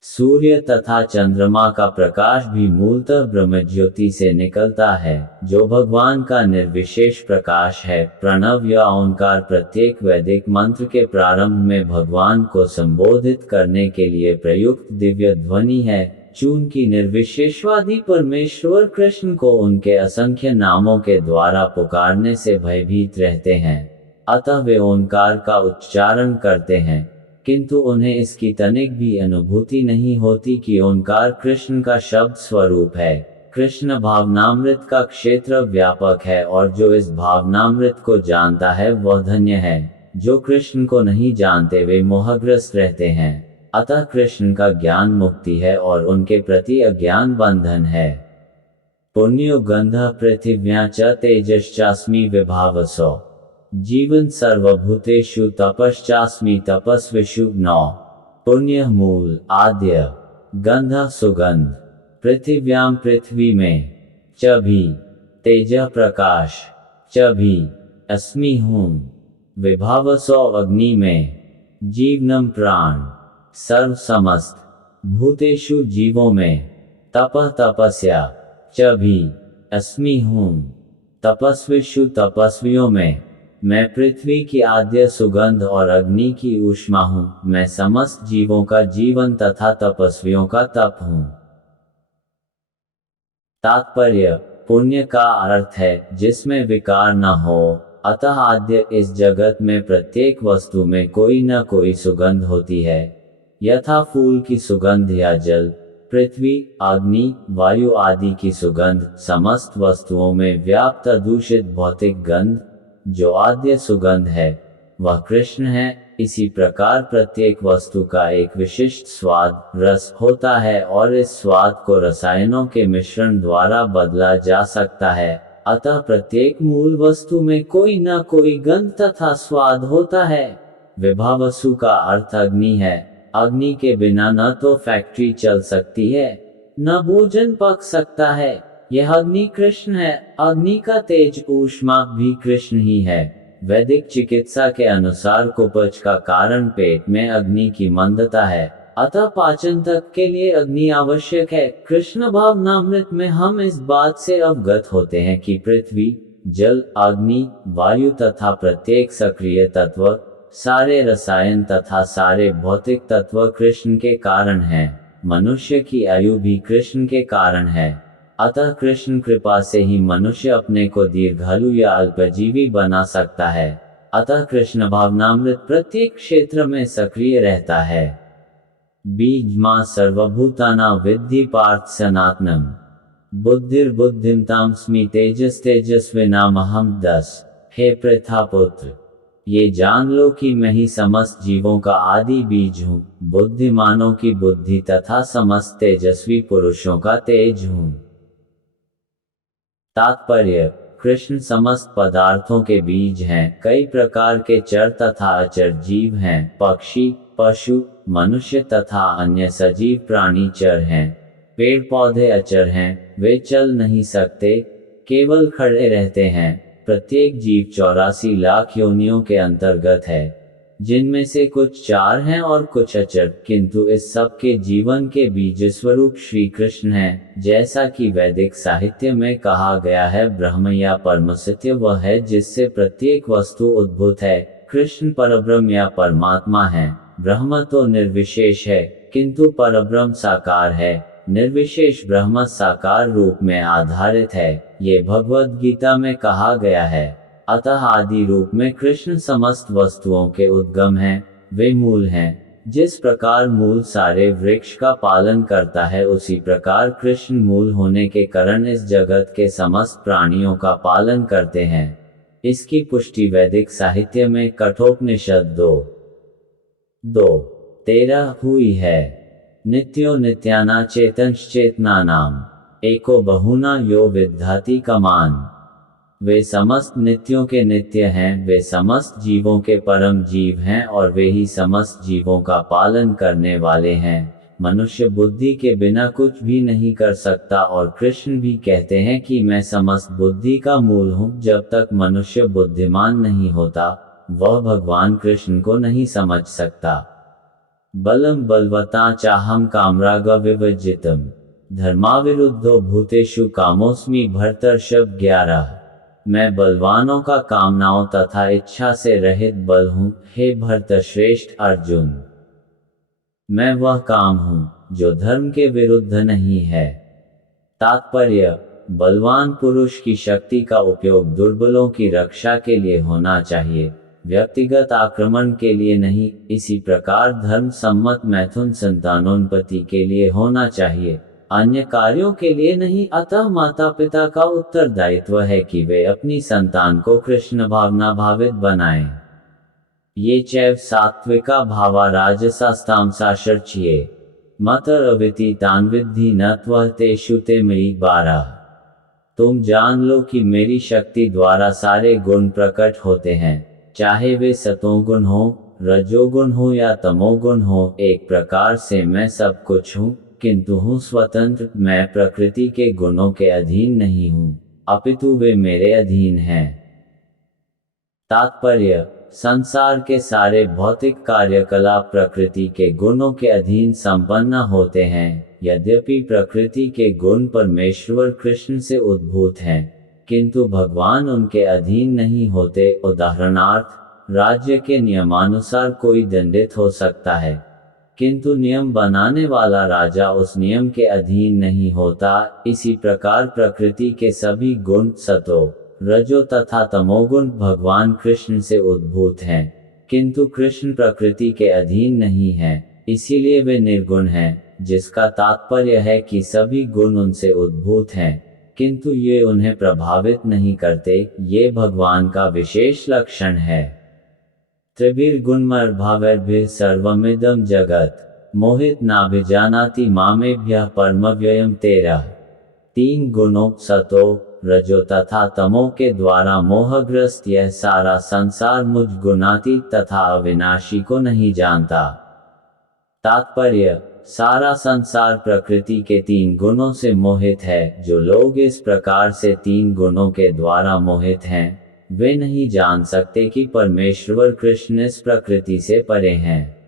सूर्य तथा चंद्रमा का प्रकाश भी मूलतः ब्रह्मज्योति से निकलता है, जो भगवान का निर्विशेष प्रकाश है। प्रणव या ओंकार प्रत्येक वैदिक मंत्र के प्रारंभ में भगवान को संबोधित करने के लिए प्रयुक्त दिव्य ध्वनि है। चूंकि निर्विशेषवादी परमेश्वर कृष्ण को उनके असंख्य नामों के द्वारा पुकारने से भयभीत रहते हैं, अतः वे ओंकार का उच्चारण करते हैं, किंतु उन्हें इसकी तनिक भी अनुभूति नहीं होती कि ओंकार कृष्ण का शब्द स्वरूप है। कृष्ण भावनामृत का क्षेत्र व्यापक है और जो इस भावनामृत को जानता है वह धन्य है। जो कृष्ण को नहीं जानते वे मोहग्रस्त रहते हैं। अतः कृष्ण का ज्ञान मुक्ति है और उनके प्रति अज्ञान बंधन है। पुण्यो गंधः पृथिव्या च तेजश्चास्मि विभावसो जीवन सर्वभूतेषु तपश्चास्मि तपस्विषु। 9 पुण्य मूल आद्य, गंधः सुगंध, पृथिव्याम पृथ्वी में, च भी तेजः प्रकाश, च भी अस्मि हूँ, विभावसो अग्नि में, जीवनम प्राण, सर्व समस्त भूतेषु जीवों में, तपः तपस्या, च भी अस्मि हूँ, तपस्विषु तपस्वियों में, मैं पृथ्वी की आद्य सुगंध और अग्नि की ऊष्मा हूँ। मैं समस्त जीवों का जीवन तथा तपस्वियों का तप हूँ। तात्पर्य: पुण्य का अर्थ है जिसमें विकार न हो। अतः आद्य इस जगत में प्रत्येक वस्तु में कोई न कोई सुगंध होती है। यथा फूल की सुगंध या जल, पृथ्वी, अग्नि, वायु आदि की सुगंध, समस्त वस्तुओं में व्याप्त दूषित भौतिक गंध, जो आद्य सुगंध है, वह कृष्ण है। इसी प्रकार प्रत्येक वस्तु का एक विशिष्ट स्वाद, रस होता है और इस स्वाद को रसायनों के मिश्रण द्वारा बदला जा सकता है। अतः प्रत्येक मूल वस्तु में कोई न कोई गंध तथा स्वाद होता है। विभावसु का अर्थ अग्नि है। अग्नि के बिना न तो फैक्ट्री चल सकती है, न भोजन पक सकता है। यह अग्नि कृष्ण है। अग्नि का तेज ऊष्मा भी कृष्ण ही है। वैदिक चिकित्सा के अनुसार कुपच का कारण पेट में अग्नि की मंदता है, अतः पाचन तक के लिए अग्नि आवश्यक है। कृष्ण भावनामृत में हम इस बात से अवगत होते हैं कि पृथ्वी, जल, अग्नि, वायु तथा प्रत्येक सक्रिय तत्व, सारे रसायन तथा सारे भौतिक तत्व कृष्ण के कारण हैं। मनुष्य की आयु भी कृष्ण के कारण है। अतः कृष्ण कृपा से ही मनुष्य अपने को दीर्घायु या अल्पजीवी बना सकता है। अतः कृष्ण भावनामृत प्रत्येक क्षेत्र में सक्रिय रहता है। बीजमा सर्वभूताना विद्धि पार्थ सनातनम बुद्धिर्बुद्धिम तामस्मि तेजस्विनामहम 10। हे प्रथापुत्र, ये जान लो कि मैं ही समस्त जीवों का आदि बीज हूँ, बुद्धिमानों की बुद्धि तथा समस्त तेजस्वी पुरुषों का तेज हूँ। तात्पर्य: कृष्ण समस्त पदार्थों के बीज हैं। कई प्रकार के चर तथा अचर जीव हैं। पक्षी, पशु, मनुष्य तथा अन्य सजीव प्राणी चर हैं। पेड़ पौधे अचर हैं, वे चल नहीं सकते, केवल खड़े रहते हैं। प्रत्येक जीव 84 लाख योनियों के अंतर्गत है, जिनमें से कुछ चार हैं और कुछ अचर, किंतु इस सब के जीवन के बीज स्वरूप श्री कृष्ण हैं। जैसा कि वैदिक साहित्य में कहा गया है, ब्रह्म या परमसत्य वह है जिससे प्रत्येक वस्तु उद्भूत है। कृष्ण परब्रह्म या परमात्मा है। ब्रह्म तो निर्विशेष है, किंतु परब्रह्म साकार है। निर्विशेष ब्रह्म साकार रूप में आधारित है, ये भगवद गीता में कहा गया है। अतः आदि रूप में कृष्ण समस्त वस्तुओं के उद्गम हैं, वे मूल हैं। जिस प्रकार मूल सारे वृक्ष का पालन करता है, उसी प्रकार कृष्ण मूल होने के कारण इस जगत के समस्त प्राणियों का पालन करते हैं। इसकी पुष्टि वैदिक साहित्य में कठोपनिषद 2:13 हुई है। नित्यो नित्याना चेतंश्चेतनानाम एको बहुना यो विद्धाति कमान। वे समस्त नित्यों के नित्य हैं, वे समस्त जीवों के परम जीव हैं और वे ही समस्त जीवों का पालन करने वाले हैं। मनुष्य बुद्धि के बिना कुछ भी नहीं कर सकता और कृष्ण भी कहते हैं कि मैं समस्त बुद्धि का मूल हूँ। जब तक मनुष्य बुद्धिमान नहीं होता, वह भगवान कृष्ण को नहीं समझ सकता। बलम बलवता चाहम कामराग विवर्जितम धर्माविरुद्धो भूतेषु कामोस्मि भर्तर्षभ 11। मैं बलवानों का कामनाओं तथा इच्छा से रहित बल हूँ, हे भर्तश्रेष्ठ अर्जुन। मैं वह काम हूँ जो धर्म के विरुद्ध नहीं है। तात्पर्य: बलवान पुरुष की शक्ति का उपयोग दुर्बलों की रक्षा के लिए होना चाहिए, व्यक्तिगत आक्रमण के लिए नहीं। इसी प्रकार धर्म सम्मत मैथुन संतानोन्पत्ति के लिए होना चाहिए, अन्य कार्यों के लिए नहीं। अतः माता पिता का उत्तरदायित्व है कि वे अपनी संतान को कृष्ण भावना भावित बनाएं। ये चैव सात्विका भावा राजसास्तामसाशर्च्ये मतर अविति तान्विद्धि न त्वः तेषु ते मयि 12। तुम जान लो कि मेरी शक्ति द्वारा सारे गुण प्रकट होते हैं, चाहे वे सतोगुण हो, रजोगुण हो या तमोगुण हो। एक प्रकार से मैं सब कुछ हूँ, किंतु हूँ स्वतंत्र। मैं प्रकृति के गुणों के अधीन नहीं हूँ, अपितु वे मेरे अधीन हैं। तात्पर्य: संसार के सारे भौतिक कार्यकलाप प्रकृति के गुणों के अधीन संपन्न होते हैं। यद्यपि प्रकृति के गुण परमेश्वर कृष्ण से उद्भूत हैं, किंतु भगवान उनके अधीन नहीं होते। उदाहरणार्थ, राज्य के नियमानुसार कोई दंडित हो सकता है, किंतु नियम बनाने वाला राजा उस नियम के अधीन नहीं होता। इसी प्रकार प्रकृति के सभी गुण सतो, रजो तथा तमोगुण भगवान कृष्ण से उद्भूत हैं, किंतु कृष्ण प्रकृति के अधीन नहीं हैं, इसीलिए वे निर्गुण हैं। जिसका तात्पर्य है कि सभी गुण उनसे उद्भूत हैं, किंतु ये उन्हें प्रभावित नहीं करते। ये भगवान का विशेष लक्षण है। त्रिभिर्गुणमर्भावैर्भिः सर्वमिदं जगत् मोहित नाभिजानाति मामेभ्यः परमव्ययम् 13। तीन गुणों सतो, रजो तथा तमो के द्वारा मोहग्रस्त यह सारा संसार मुझ गुणातीत तथा अविनाशी को नहीं जानता। तात्पर्य, सारा संसार प्रकृति के 3 गुणों से मोहित है। जो लोग इस प्रकार से 3 गुणों के द्वारा मोहित हैं, वे नहीं जान सकते कि परमेश्वर कृष्ण इस प्रकृति से परे हैं।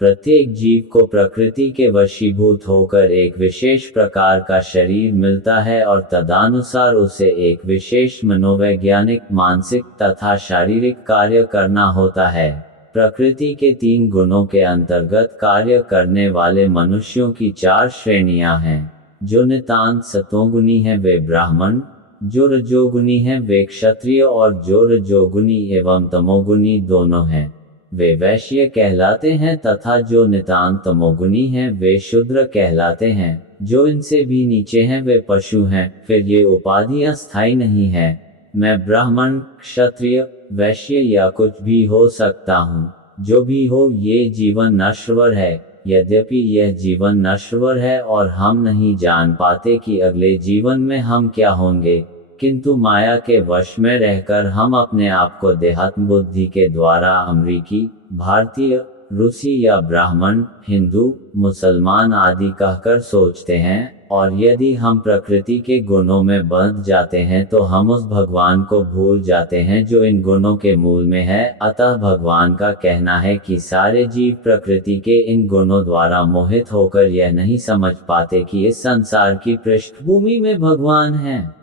प्रत्येक जीव को प्रकृति के वशीभूत होकर एक विशेष प्रकार का शरीर मिलता है और तदनुसार उसे एक विशेष मनोवैज्ञानिक, मानसिक तथा शारीरिक कार्य करना होता है। प्रकृति के 3 गुणों के अंतर्गत कार्य करने वाले मनुष्यों की 4 श्रेणियां हैं। जो नितांत सतोगुणी हैं वे ब्राह्मण, जो रजोगुणी हैं वे क्षत्रिय और जो रजोगुणी एवं तमोगुणी दोनों हैं वे वैश्य कहलाते हैं तथा जो नितांत तमोगुणी हैं वे शूद्र कहलाते हैं। जो इनसे भी नीचे हैं वे पशु हैं। फिर ये उपाधियां स्थायी नहीं हैं। मैं ब्राह्मण, क्षत्रिय, वैश्य या कुछ भी हो सकता हूँ। जो भी हो, ये जीवन नश्वर है। यद्यपि यह जीवन नश्वर है और हम नहीं जान पाते कि अगले जीवन में हम क्या होंगे, किंतु माया के वश में रहकर हम अपने आप को देहात्म बुद्धि के द्वारा अमरीकी, भारतीय, रूसी या ब्राह्मण, हिंदू, मुसलमान आदि कहकर सोचते हैं। और यदि हम प्रकृति के गुणों में बंध जाते हैं तो हम उस भगवान को भूल जाते हैं जो इन गुणों के मूल में है। अतः भगवान का कहना है कि सारे जीव प्रकृति के इन गुणों द्वारा मोहित होकर यह नहीं समझ पाते कि इस संसार की पृष्ठभूमि में भगवान है।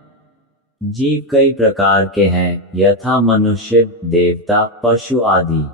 जीव कई प्रकार के हैं, यथा मनुष्य, देवता, पशु आदि,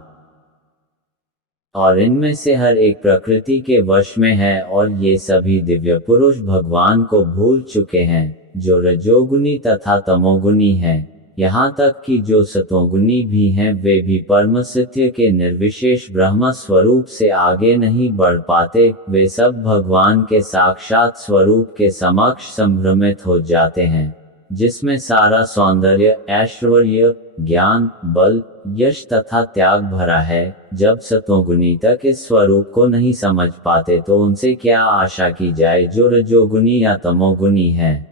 और इनमें से हर एक प्रकृति के वश में है और ये सभी दिव्य पुरुष भगवान को भूल चुके हैं, जो रजोगुणी तथा तमोगुणी हैं। यहाँ तक कि जो सतोगुणी भी हैं वे भी परम सत्य के निर्विशेष ब्रह्म स्वरूप से आगे नहीं बढ़ पाते। वे सब भगवान के साक्षात स्वरूप के समक्ष संभ्रमित हो जाते हैं, जिसमें सारा सौंदर्य, ऐश्वर्य, ज्ञान, बल, यश तथा त्याग भरा है। जब सतोगुणी तक इस स्वरूप को नहीं समझ पाते तो उनसे क्या आशा की जाए जो रजोगुणी या तमोगुणी हैं।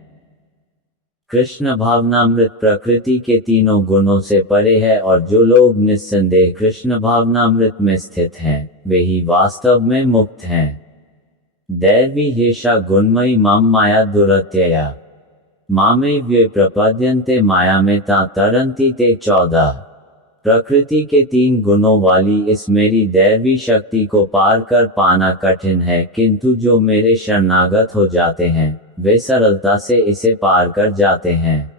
कृष्ण भावनामृत प्रकृति के 3 गुणों से परे है और जो लोग निस्संदेह कृष्ण भावनामृत में स्थित हैं, वे ही वास्तव में मुक्त हैं। दैवी हेषा गुणमयी माम माया दुरत्यया मामे व्ये प्रपद्यन्ते माया में ता तरन्ति ते 14। प्रकृति के 3 गुणों वाली इस मेरी दैवी शक्ति को पार कर पाना कठिन है, किंतु जो मेरे शरणागत हो जाते हैं वे सरलता से इसे पार कर जाते हैं।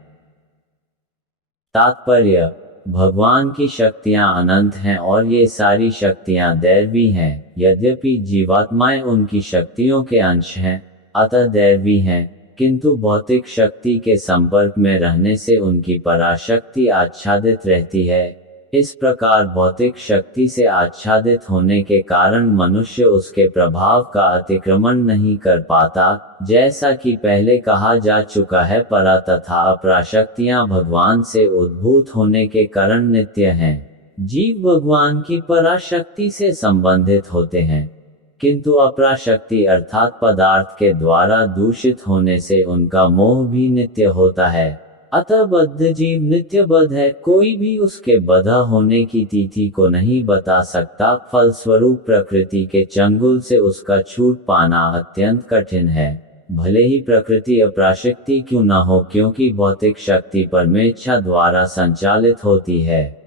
तात्पर्य, भगवान की शक्तियां अनंत हैं और ये सारी शक्तियां दैवी हैं। यद्यपि जीवात्माएं उनकी शक्तियों के अंश हैं, अतः दैवी हैं, किंतु भौतिक शक्ति के संपर्क में रहने से उनकी पराशक्ति आच्छादित रहती है। इस प्रकार भौतिक शक्ति से आच्छादित होने के कारण मनुष्य उसके प्रभाव का अतिक्रमण नहीं कर पाता। जैसा कि पहले कहा जा चुका है, परा तथा अपरा शक्तियां भगवान से उद्भूत होने के कारण नित्य हैं। जीव भगवान की पराशक्ति से संबंधित होते हैं, किंतु अपराशक्ति अर्थात पदार्थ के द्वारा दूषित होने से उनका मोह भी नित्य होता है। अतः बद्ध जीव नित्य बद्ध है, कोई भी उसके बद्ध होने की तिथि को नहीं बता सकता। फलस्वरूप प्रकृति के चंगुल से उसका छूट पाना अत्यंत कठिन है, भले ही प्रकृति अपराशक्ति क्यों न हो, क्योंकि भौतिक शक्ति परमेच्छा द्वारा संचालित होती है,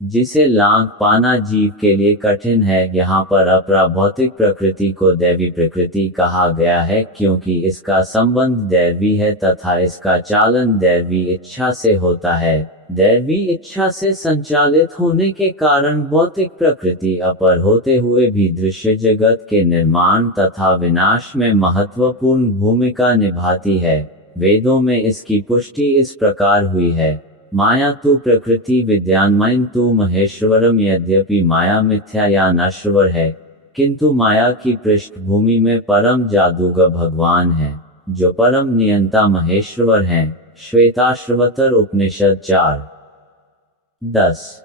जिसे लांघ पाना जीव के लिए कठिन है। यहाँ पर अपरा भौतिक प्रकृति को दैवी प्रकृति कहा गया है, क्योंकि इसका संबंध दैवी है तथा इसका चालन दैवी इच्छा से होता है। दैवी इच्छा से संचालित होने के कारण भौतिक प्रकृति अपर होते हुए भी दृश्य जगत के निर्माण तथा विनाश में महत्वपूर्ण भूमिका निभाती है। वेदों में इसकी पुष्टि इस प्रकार हुई है, माया तु प्रकृति विद्यान्मयं तु महेश्वरम। यद्यपि माया मिथ्या या नश्वर है, किंतु माया की पृष्ठभूमि में परम जादूगर भगवान है, जो परम नियंता महेश्वर हैं। श्वेताश्वतर उपनिषद 4:10।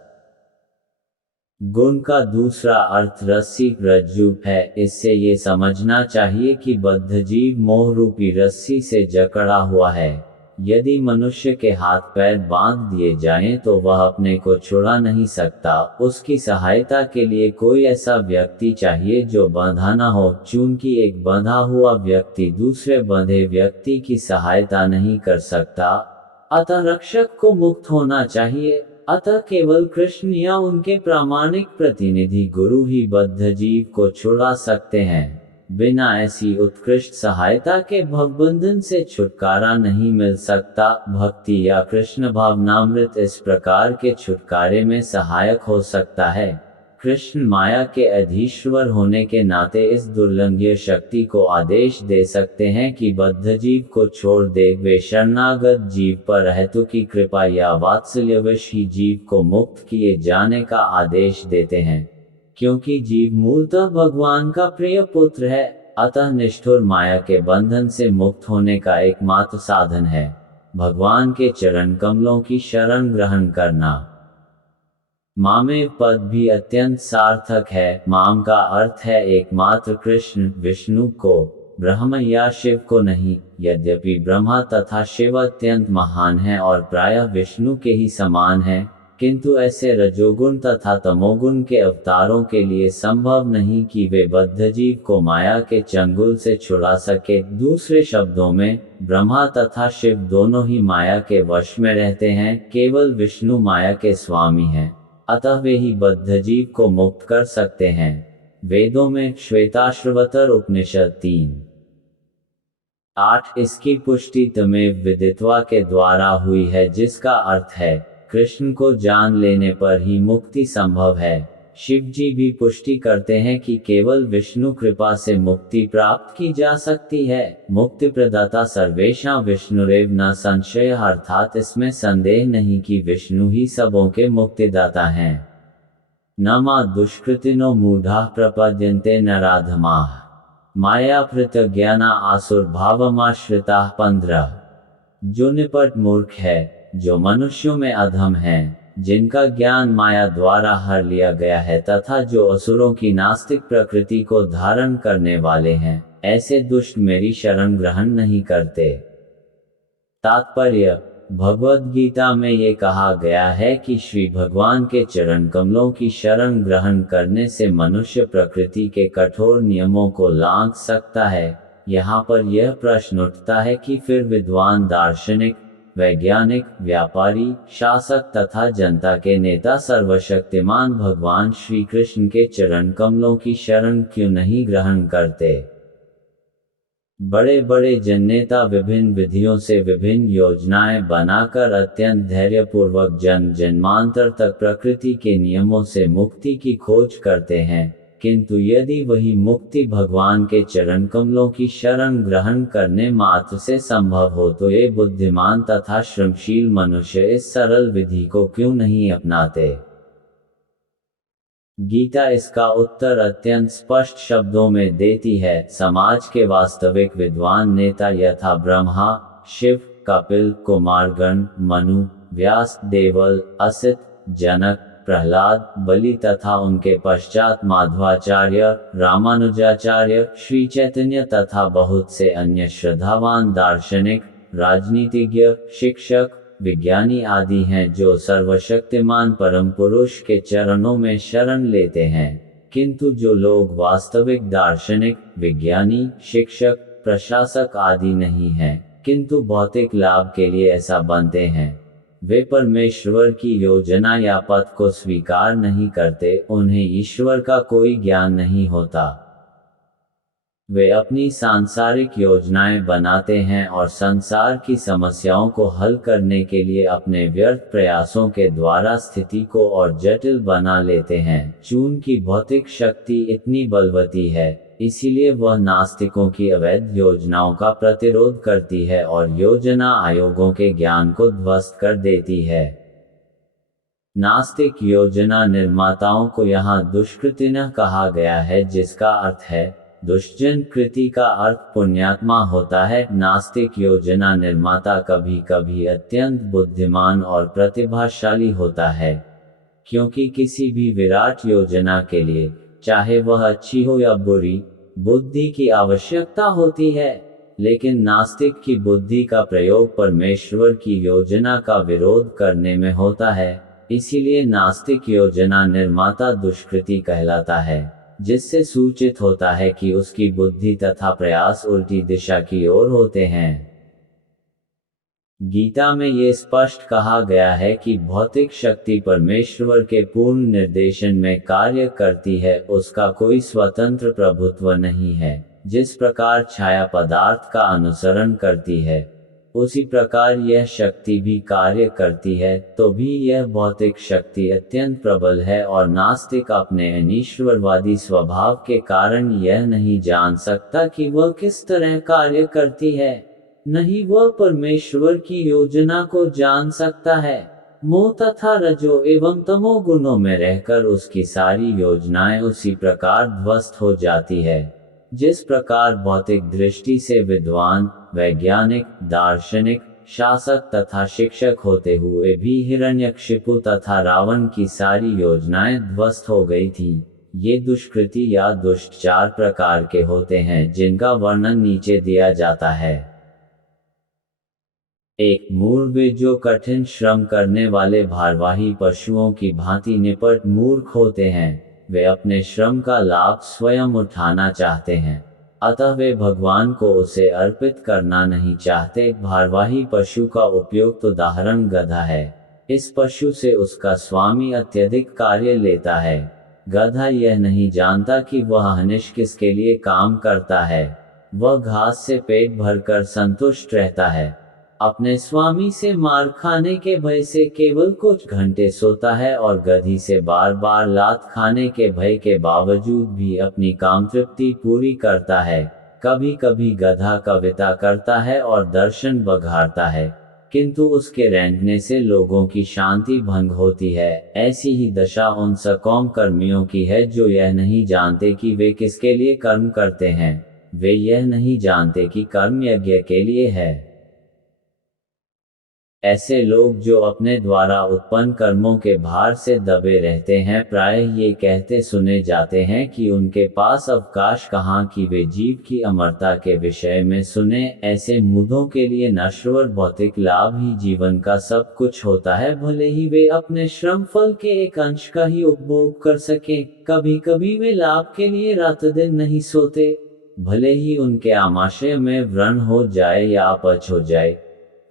गुण का दूसरा अर्थ रस्सी रज्जु है। इससे ये समझना चाहिए कि बद्ध जीव मोह रूपी रस्सी से जकड़ा हुआ है। यदि मनुष्य के हाथ पैर बांध दिए जाएं तो वह अपने को छुड़ा नहीं सकता। उसकी सहायता के लिए कोई ऐसा व्यक्ति चाहिए जो बंधा न हो, चूंकि एक बंधा हुआ व्यक्ति दूसरे बंधे व्यक्ति की सहायता नहीं कर सकता। अतः रक्षक को मुक्त होना चाहिए। अतः केवल कृष्ण या उनके प्रामाणिक प्रतिनिधि गुरु ही बद्ध जीव को छुड़ा सकते हैं। बिना ऐसी उत्कृष्ट सहायता के भवबंधन से छुटकारा नहीं मिल सकता। भक्ति या कृष्ण भावनामृत इस प्रकार के छुटकारे में सहायक हो सकता है। कृष्ण माया के अधीश्वर होने के नाते इस दुर्लंघ्य शक्ति को आदेश दे सकते हैं कि बद्ध जीव को छोड़ दे। वे शरणागत जीव पर हेतु की कृपा या वात्सल्यवश ही जीव को मुक्त किए जाने का आदेश देते हैं। क्योंकि जीव मूलतः भगवान का प्रिय पुत्र है, अतः निष्ठुर माया के बंधन से मुक्त होने का एकमात्र साधन है भगवान के चरण कमलों की शरण ग्रहण करना। मामेव पद भी अत्यंत सार्थक है। माम का अर्थ है एकमात्र कृष्ण विष्णु को, ब्रह्म या शिव को नहीं। यद्यपि ब्रह्मा तथा शिव अत्यंत महान हैं और प्रायः विष्णु के ही समान हैं, किंतु ऐसे रजोगुण तथा तमोगुण के अवतारों के लिए संभव नहीं कि वे बद्ध जीव को माया के चंगुल से छुड़ा सके। दूसरे शब्दों में, ब्रह्मा तथा शिव दोनों ही माया के वश में रहते हैं, केवल विष्णु माया के स्वामी हैं। अतः वे ही बद्ध जीव को मुक्त कर सकते हैं। वेदों में श्वेताश्वतर उपनिषद 3:8 इसकी पुष्टि तमेव विदित्वा के द्वारा हुई है, जिसका अर्थ है कृष्ण को जान लेने पर ही मुक्ति संभव है। शिव जी भी पुष्टि करते हैं कि केवल विष्णु कृपा से मुक्ति प्राप्त की जा सकती है। मुक्ति प्रदाता सर्वेषां विष्णुरेव न संशय, अर्थात इसमें संदेह नहीं कि विष्णु ही सबों के मुक्तिदाता हैं। न मा दुष्कृतिनो मूढ़ाः प्रपद्यन्ते नराधमाः माया पृतज्ञाना आसुर भावमाश्रिताः 15 जो निपट मूर्ख है, जो मनुष्यों में अधम हैं, जिनका ज्ञान माया द्वारा हर लिया गया है तथा जो असुरों की नास्तिक प्रकृति को धारण करने वाले हैं, ऐसे दुष्ट मेरी शरण ग्रहण नहीं करते। तात्पर्य, भगवद गीता में ये कहा गया है कि श्री भगवान के चरण कमलों की शरण ग्रहण करने से मनुष्य प्रकृति के कठोर नियमों को लांघ सकता है। यहाँ पर यह प्रश्न उठता है कि फिर विद्वान दार्शनिक, वैज्ञानिक, व्यापारी, शासक तथा जनता के नेता सर्वशक्तिमान भगवान श्री कृष्ण के चरण कमलों की शरण क्यों नहीं ग्रहण करते? बड़े बड़े जननेता विभिन्न विधियों से विभिन्न योजनाएं बनाकर अत्यंत धैर्यपूर्वक जन्म जन्मांतर तक प्रकृति के नियमों से मुक्ति की खोज करते हैं, किंतु यदि वही मुक्ति भगवान के चरण कमलों की शरण ग्रहण करने मात्र से संभव हो तो ये बुद्धिमान तथा श्रमशील मनुष्य इस सरल विधि को क्यों नहीं अपनाते? गीता इसका उत्तर अत्यंत स्पष्ट शब्दों में देती है। समाज के वास्तविक विद्वान नेता यथा ब्रह्मा, शिव, कपिल, कुमारगण, मनु, व्यास, देवल, असित, जनक, प्रहलाद, बलि तथा उनके पश्चात माध्वाचार्य, रामानुजाचार्य, श्री चैतन्य तथा बहुत से अन्य श्रद्धावान दार्शनिक, राजनीतिज्ञ, शिक्षक, विज्ञानी आदि हैं जो सर्वशक्तिमान परम पुरुष के चरणों में शरण लेते हैं। किंतु जो लोग वास्तविक दार्शनिक, विज्ञानी, शिक्षक, प्रशासक आदि नहीं हैं, किंतु भौतिक लाभ के लिए ऐसा बनते हैं, वे परमेश्वर की योजना या पथ को स्वीकार नहीं करते। उन्हें ईश्वर का कोई ज्ञान नहीं होता। वे अपनी सांसारिक योजनाएं बनाते हैं और संसार की समस्याओं को हल करने के लिए अपने व्यर्थ प्रयासों के द्वारा स्थिति को और जटिल बना लेते हैं। चूंकि भौतिक शक्ति इतनी बलवती है, इसीलिए वह नास्तिकों की अवैध योजनाओं का प्रतिरोध करती है और योजना आयोगों के ज्ञान को ध्वस्त कर देती है। नास्तिक योजना निर्माताओं को यहाँ दुष्कृतिनः कहा गया है, जिसका अर्थ है दुष्जन। कृति का अर्थ पुण्यात्मा होता है। नास्तिक योजना निर्माता कभी कभी अत्यंत बुद्धिमान और प्रतिभाशाली होता है। क्योंकि किसी भी विराट योजना के लिए, चाहे वह अच्छी हो या बुरी, बुद्धि की आवश्यकता होती है। लेकिन नास्तिक की बुद्धि का प्रयोग परमेश्वर की योजना का विरोध करने में होता है। इसीलिए नास्तिक योजना निर्माता दुष्कृति कहलाता है, जिससे सूचित होता है कि उसकी बुद्धि तथा प्रयास उल्टी दिशा की ओर होते हैं। गीता में ये स्पष्ट कहा गया है कि भौतिक शक्ति परमेश्वर के पूर्ण निर्देशन में कार्य करती है, उसका कोई स्वतंत्र प्रभुत्व नहीं है। जिस प्रकार छाया पदार्थ का अनुसरण करती है, उसी प्रकार यह शक्ति भी कार्य करती है। तो भी यह भौतिक शक्ति अत्यंत प्रबल है और नास्तिक अपने अनीश्वरवादी स्वभाव के कारण यह नहीं जान सकता कि वह किस तरह कार्य करती है। नहीं वह परमेश्वर की योजना को जान सकता है। मोह तथा रजो एवं तमो गुणों में रहकर उसकी सारी योजनाएं उसी प्रकार ध्वस्त हो जाती है। जिस प्रकार भौतिक दृष्टि से विद्वान, वैज्ञानिक, दार्शनिक, शासक तथा शिक्षक होते हुए भी हिरण्यकशिपु तथा रावण की सारी योजनाएं ध्वस्त हो गई थीं। ये दुष्कृति या दुष्ट 4 प्रकार के होते हैं, जिनका वर्णन नीचे दिया जाता है। 1. मूढ़ वे जो कठिन श्रम करने वाले भारवाही पशुओं की भांति निपट मूर्ख होते हैं। वे अपने श्रम का लाभ स्वयं उठाना चाहते हैं, अतः वे भगवान को उसे अर्पित करना नहीं चाहते। भारवाही पशु का उपयुक्त उदाहरण गधा है। इस पशु से उसका स्वामी अत्यधिक कार्य लेता है। गधा यह नहीं जानता कि वह हनिश किसके लिए काम करता है। वह घास से पेट भरकर संतुष्ट रहता है। अपने स्वामी से मार खाने के भय से केवल कुछ घंटे सोता है और गधी से बार बार लात खाने के भय के बावजूद भी अपनी काम तृप्ति पूरी करता है। कभी कभी गधा कविता करता है और दर्शन बघारता है, किंतु उसके रेंगने से लोगों की शांति भंग होती है। ऐसी ही दशा उन सकौम कर्मियों की है जो यह नहीं जानते कि वे किसके लिए कर्म करते हैं। वे यह नहीं जानते कि कर्म यज्ञ के लिए है। ऐसे लोग जो अपने द्वारा उत्पन्न कर्मों के भार से दबे रहते हैं, प्रायः ये कहते सुने जाते हैं कि उनके पास अवकाश कहाँ कि वे जीव की अमरता के विषय में सुने। ऐसे मूढ़ों के लिए नश्वर भौतिक लाभ ही जीवन का सब कुछ होता है, भले ही वे अपने श्रम फल के एक अंश का ही उपभोग कर सकें। कभी कभी वे लाभ के लिए रात दिन नहीं सोते, भले ही उनके आमाशय में व्रण हो जाए या अपच हो जाए,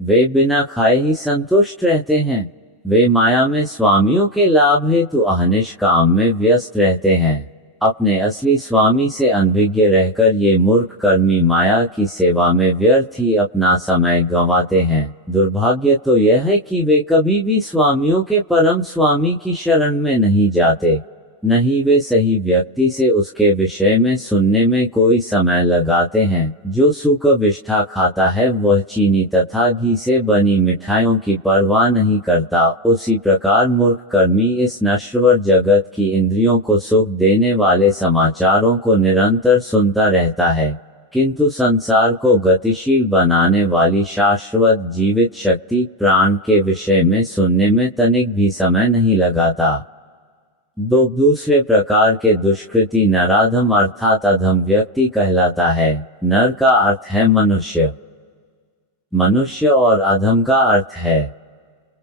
वे बिना खाए ही संतुष्ट रहते हैं। वे माया में स्वामियों के लाभ हेतु अहनिश काम में व्यस्त रहते हैं। अपने असली स्वामी से अनभिज्ञ रहकर ये मूर्ख कर्मी माया की सेवा में व्यर्थ ही अपना समय गंवाते हैं। दुर्भाग्य तो यह है कि वे कभी भी स्वामियों के परम स्वामी की शरण में नहीं जाते, नहीं वे सही व्यक्ति से उसके विषय में सुनने में कोई समय लगाते हैं। जो सूख विष्ठा खाता है वह चीनी तथा घी से बनी मिठाइयों की परवाह नहीं करता। उसी प्रकार मूर्ख कर्मी इस नश्वर जगत की इंद्रियों को सुख देने वाले समाचारों को निरंतर सुनता रहता है, किंतु संसार को गतिशील बनाने वाली शाश्वत जीवित शक्ति प्राण के विषय में सुनने में तनिक भी समय नहीं लगाता। दूसरे प्रकार के दुष्कृति नराधम अर्थात अधम व्यक्ति कहलाता है। नर का अर्थ है मनुष्य, मनुष्य और अधम का अर्थ है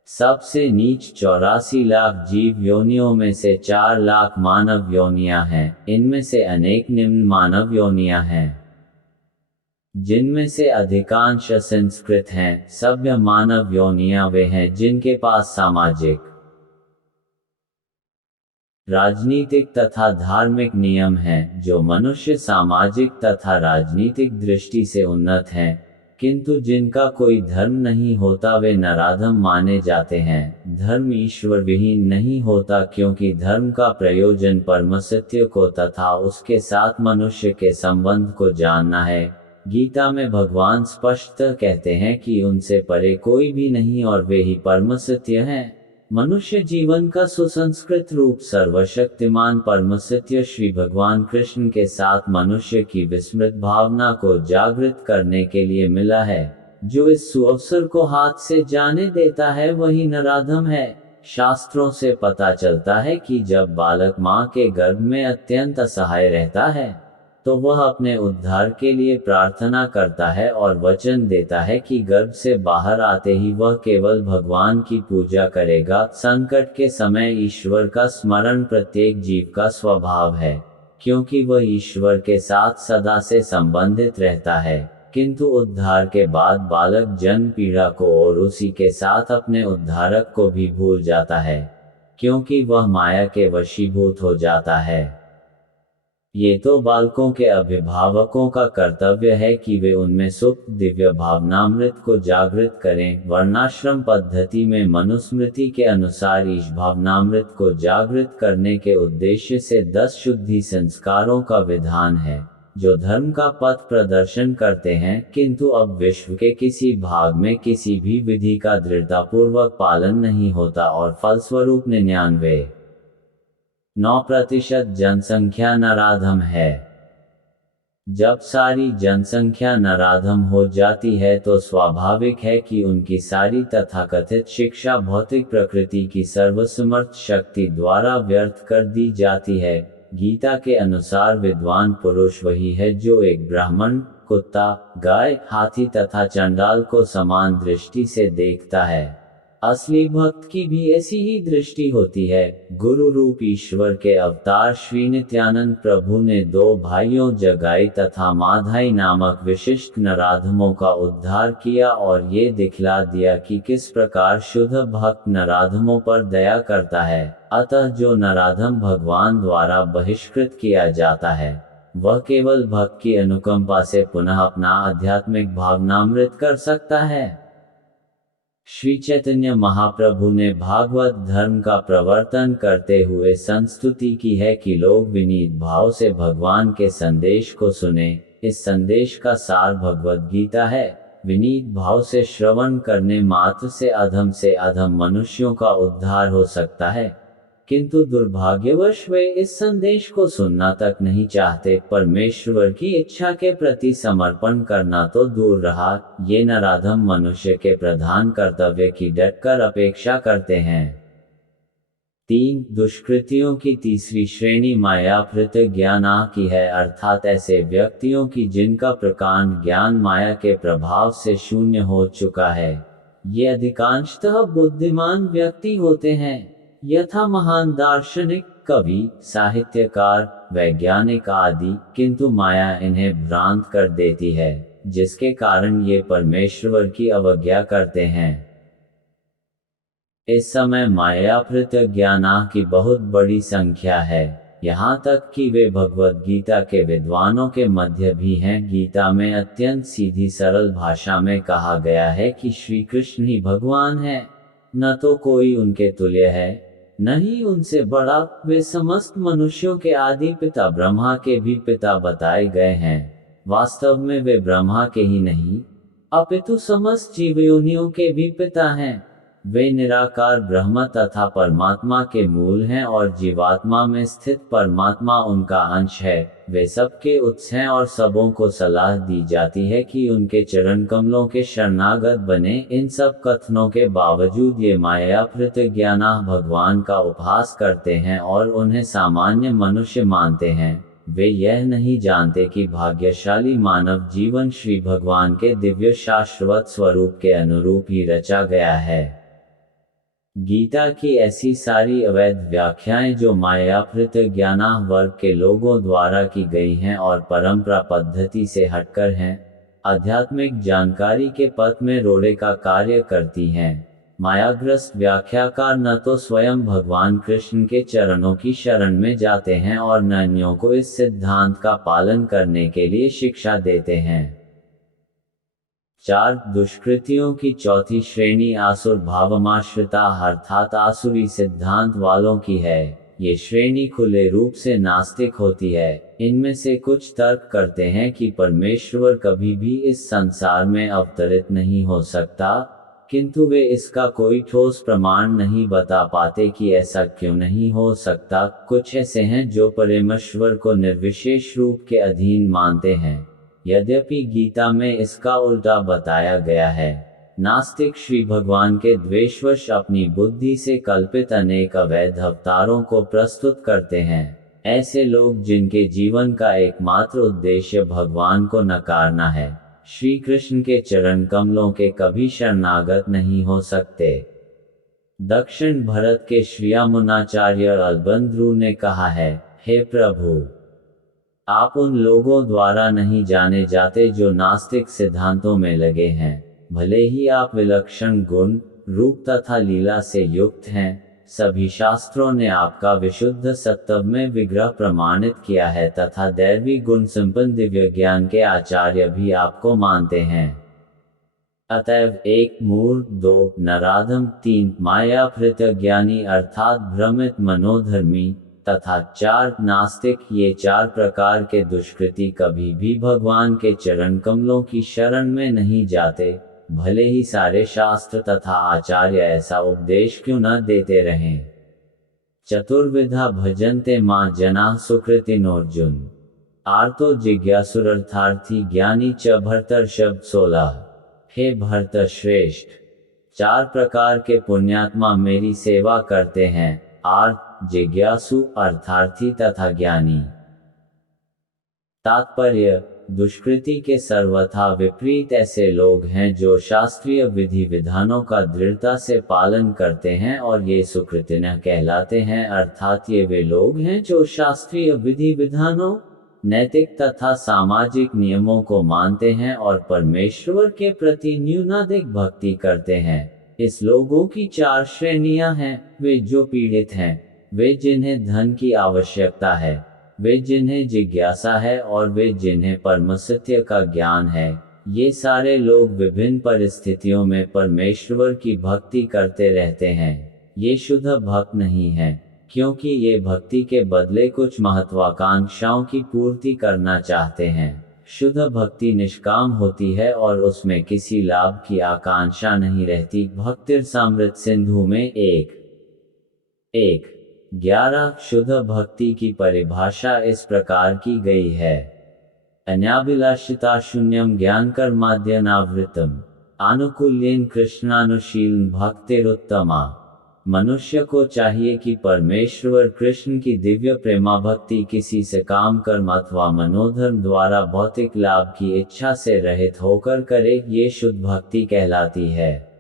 सबसे नीच। 84 लाख जीव योनियों में से 4 लाख मानव योनियां हैं। इनमें से अनेक निम्न मानव योनियां हैं, जिनमें से अधिकांश असंस्कृत हैं। सभ्य मानव योनियां वे हैं जिनके पास सामाजिक, राजनीतिक तथा धार्मिक नियम हैं। जो मनुष्य सामाजिक तथा राजनीतिक दृष्टि से उन्नत हैं, किंतु जिनका कोई धर्म नहीं होता, वे नराधम माने जाते हैं। धर्म ईश्वर विहीन नहीं होता, क्योंकि धर्म का प्रयोजन परमसत्य को तथा उसके साथ मनुष्य के संबंध को जानना है। गीता में भगवान स्पष्ट कहते हैं कि उनसे परे कोई भी नहीं और वे ही परमसत्य हैं। मनुष्य जीवन का सुसंस्कृत रूप सर्वशक्तिमान परमसत्य श्री भगवान कृष्ण के साथ मनुष्य की विस्मृत भावना को जागृत करने के लिए मिला है। जो इस सुअवसर को हाथ से जाने देता है वही नराधम है। शास्त्रों से पता चलता है कि जब बालक माँ के गर्भ में अत्यंत असहाय रहता है तो वह अपने उद्धार के लिए प्रार्थना करता है और वचन देता है कि गर्भ से बाहर आते ही वह केवल भगवान की पूजा करेगा। संकट के समय ईश्वर का स्मरण प्रत्येक जीव का स्वभाव है, क्योंकि वह ईश्वर के साथ सदा से संबंधित रहता है। किंतु उद्धार के बाद बालक जन्म पीड़ा को और उसी के साथ अपने उद्धारक को भी भूल जाता है, क्योंकि वह माया के वशीभूत हो जाता है। ये तो बालकों के अभिभावकों का कर्तव्य है कि वे उनमें सुप्त दिव्य भावनामृत को जागृत करें। वर्णाश्रम पद्धति में मनुस्मृति के अनुसार ईश भावनामृत को जागृत करने के उद्देश्य से 10 शुद्धि संस्कारों का विधान है, जो धर्म का पथ प्रदर्शन करते हैं, किंतु अब विश्व के किसी भाग में किसी भी विधि का दृढ़तापूर्वक पालन नहीं होता और फलस्वरूप 99.9% जनसंख्या नराधम है। जब सारी जनसंख्या नराधम हो जाती है तो स्वाभाविक है कि उनकी सारी तथाकथित शिक्षा भौतिक प्रकृति की सर्वसमर्थ शक्ति द्वारा व्यर्थ कर दी जाती है। गीता के अनुसार विद्वान पुरुष वही है जो एक ब्राह्मण, कुत्ता, गाय, हाथी तथा चंडाल को समान दृष्टि से देखता है। असली भक्त की भी ऐसी ही दृष्टि होती है। गुरु रूप ईश्वर के अवतार श्री नित्यानंद प्रभु ने 2 भाइयों जगाई तथा माधाई नामक विशिष्ट नराधमों का उद्धार किया और ये दिखला दिया कि किस प्रकार शुद्ध भक्त नराधमों पर दया करता है। अतः जो नराधम भगवान द्वारा बहिष्कृत किया जाता है, वह केवल भक्त की अनुकंपा से पुनः अपना आध्यात्मिक भावनामृत कर सकता है। श्री चैतन्य महाप्रभु ने भागवत धर्म का प्रवर्तन करते हुए संस्तुति की है कि लोग विनीत भाव से भगवान के संदेश को सुने। इस संदेश का सार भगवत गीता है। विनीत भाव से श्रवण करने मात्र से अधम मनुष्यों का उद्धार हो सकता है, किंतु दुर्भाग्यवश वे इस संदेश को सुनना तक नहीं चाहते। परमेश्वर की इच्छा के प्रति समर्पण करना तो दूर रहा, ये नराधम मनुष्य के प्रधान कर्तव्य की डटकर अपेक्षा करते हैं। 3. दुष्कृतियों की तीसरी श्रेणी मायावृत ज्ञानाः की है, अर्थात ऐसे व्यक्तियों की जिनका प्रकांड ज्ञान माया के प्रभाव से शून्य हो चुका है। ये अधिकांशतः बुद्धिमान व्यक्ति होते हैं, यथा महान दार्शनिक, कवि, साहित्यकार, वैज्ञानिक आदि, किंतु माया इन्हें भ्रांत कर देती है, जिसके कारण ये परमेश्वर की अवज्ञा करते हैं। इस समय मायावृत ज्ञानाः की बहुत बड़ी संख्या है, यहाँ तक कि वे भगवद गीता के विद्वानों के मध्य भी हैं। गीता में अत्यंत सीधी सरल भाषा में कहा गया है कि श्री कृष्ण ही भगवान है, न तो कोई उनके तुल्य है, न ही उनसे बड़ा। वे समस्त मनुष्यों के आदि पिता ब्रह्मा के भी पिता बताए गए हैं। वास्तव में वे ब्रह्मा के ही नहीं, अपितु समस्त जीवयोनियों के भी पिता हैं। वे निराकार ब्रह्म तथा परमात्मा के मूल हैं और जीवात्मा में स्थित परमात्मा उनका अंश है। वे सबके उत्स हैं और सबों को सलाह दी जाती है कि उनके चरण कमलों के शरणागत बने। इन सब कथनों के बावजूद ये मायावृत ज्ञानाः भगवान का उपहास करते हैं और उन्हें सामान्य मनुष्य मानते हैं। वे यह नहीं जानते कि भाग्यशाली मानव जीवन श्री भगवान के दिव्य शाश्वत स्वरूप के अनुरूप ही रचा गया है। गीता की ऐसी सारी अवैध व्याख्याएं जो मायावृत ज्ञानाः वर्ग के लोगों द्वारा की गई हैं और परंपरा पद्धति से हटकर हैं, आध्यात्मिक जानकारी के पथ में रोड़े का कार्य करती हैं। मायाग्रस्त व्याख्याकार न तो स्वयं भगवान कृष्ण के चरणों की शरण में जाते हैं और न अन्यों को इस सिद्धांत का पालन करने के लिए शिक्षा देते हैं। 4. दुष्कृतियों की चौथी श्रेणी आसुर भावमाश्रिता अर्थात आसुरी सिद्धांत वालों की है। ये श्रेणी खुले रूप से नास्तिक होती है। इनमें से कुछ तर्क करते हैं कि परमेश्वर कभी भी इस संसार में अवतरित नहीं हो सकता, किंतु वे इसका कोई ठोस प्रमाण नहीं बता पाते कि ऐसा क्यों नहीं हो सकता। कुछ ऐसे हैं जो परमेश्वर को निर्विशेष रूप के अधीन मानते हैं, यद्यपि गीता में इसका उल्टा बताया गया है। नास्तिक श्री भगवान के द्वेषवश अपनी बुद्धि से कल्पित अनेक अवैध अवतारों को प्रस्तुत करते हैं। ऐसे लोग जिनके जीवन का एकमात्र उद्देश्य भगवान को नकारना है, श्री कृष्ण के चरण कमलों के कभी शरणागत नहीं हो सकते। दक्षिण भारत के श्री यमुनाचार्य अलबंध्रु ने कहा है, हे प्रभु, आप उन लोगों द्वारा नहीं जाने जाते जो नास्तिक सिद्धांतों में लगे हैं। भले ही आप विलक्षण गुण, रूप तथा लीला से युक्त हैं, सभी शास्त्रों ने आपका विशुद्ध सत्व में विग्रह प्रमाणित किया है तथा दैवी गुण संपन्न दिव्य ज्ञान के आचार्य भी आपको मानते हैं। अतएव 1 मूर्ख, 2 नराधम, 3 मायावृत ज्ञानी अर्थात भ्रमित मनोधर्मी तथा 4 नास्तिक, ये 4 प्रकार के दुष्कृति कभी भी भगवान के चरण कमलों की शरण में नहीं जाते, भले ही सारे शास्त्र तथा आचार्य ऐसा उपदेश क्यों न देते रहें। चतुर्विधा भजन्ते मां जनाः सुकृतिनोर्जुन, आर्तो जिज्ञासुरर्थार्थी ज्ञानी च भर्तर्षभ 16। हे भर्त श्रेष्ठ, 4 प्रकार के पुण्यात्मा मेरी सेवा करते हैं, आर्त, जिज्ञासु, अर्थार्थी तथा ज्ञानी। तात्पर्य, दुष्कृति के सर्वथा विपरीत ऐसे लोग हैं जो शास्त्रीय विधि विधानों का दृढ़ता से पालन करते हैं और ये सुकृतिनः कहलाते हैं, अर्थात ये वे लोग हैं जो शास्त्रीय विधि विधानों, नैतिक तथा सामाजिक नियमों को मानते हैं और परमेश्वर के प्रति न्यूनाधिक भक्ति करते हैं। इस लोगों की 4 श्रेणियां हैं, वे जो पीड़ित हैं, वे जिन्हें धन की आवश्यकता है, वे जिन्हें जिज्ञासा है और वे जिन्हें परम सत्य का ज्ञान है। ये सारे लोग विभिन्न परिस्थितियों में परमेश्वर की भक्ति करते रहते हैं। ये शुद्ध भक्त नहीं हैं, क्योंकि ये भक्ति के बदले कुछ महत्वाकांक्षाओं की पूर्ति करना चाहते हैं। शुद्ध भक्ति निष्काम होती है और उसमें किसी लाभ की आकांक्षा नहीं रहती। भक्तिरसामृत सिंधु में 11 शुद्ध भक्ति की परिभाषा इस प्रकार की गई है। अन्याभिलाषिता शून्यम ज्ञान कर्माद्यनावृतम आनुकूल्येन कृष्णानुशीलन भक्तिरुत्तमा। मनुष्य को चाहिए कि परमेश्वर कृष्ण की दिव्य प्रेमा भक्ति किसी से काम कर्म अथवा मनोधर्म द्वारा भौतिक लाभ की इच्छा से रहित होकर करे, ये शुद्ध भक्ति कहलाती है।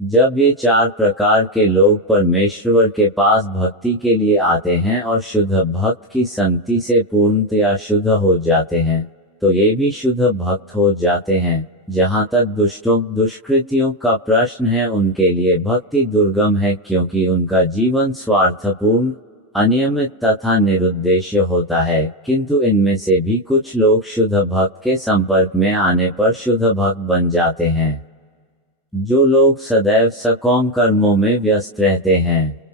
जब ये 4 प्रकार के लोग परमेश्वर के पास भक्ति के लिए आते हैं और शुद्ध भक्त की संगति से पूर्णतया शुद्ध हो जाते हैं, तो ये भी शुद्ध भक्त हो जाते हैं। जहाँ तक दुष्टों, दुष्कृतियों का प्रश्न है, उनके लिए भक्ति दुर्गम है, क्योंकि उनका जीवन स्वार्थपूर्ण, अनियमित तथा निरुद्देश्य होता है। किंतु इनमें से भी कुछ लोग शुद्ध भक्त के संपर्क में आने पर शुद्ध भक्त बन जाते हैं। जो लोग सदैव सकाम कर्मों में व्यस्त रहते हैं,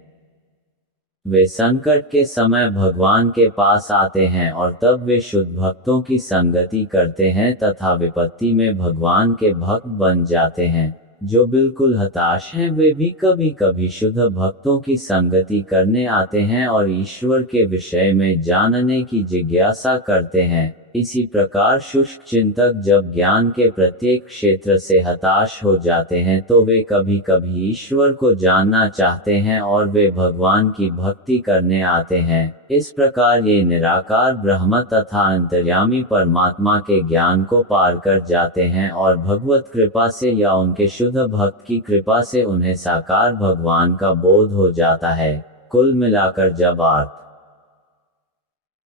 वे संकट के समय भगवान के पास आते हैं और तब वे शुद्ध भक्तों की संगति करते हैं तथा विपत्ति में भगवान के भक्त बन जाते हैं। जो बिल्कुल हताश हैं, वे भी कभी कभी शुद्ध भक्तों की संगति करने आते हैं और ईश्वर के विषय में जानने की जिज्ञासा करते हैं। इसी प्रकार शुष्क चिंतक जब ज्ञान के प्रत्येक क्षेत्र से हताश हो जाते हैं, तो वे कभी कभी ईश्वर को जानना चाहते हैं और वे भगवान की भक्ति करने आते हैं। इस प्रकार ये निराकार ब्रह्म तथा अंतर्यामी परमात्मा के ज्ञान को पार कर जाते हैं और भगवत कृपा से या उनके शुद्ध भक्त की कृपा से उन्हें साकार भगवान का बोध हो जाता है। कुल मिलाकर जब आर्त,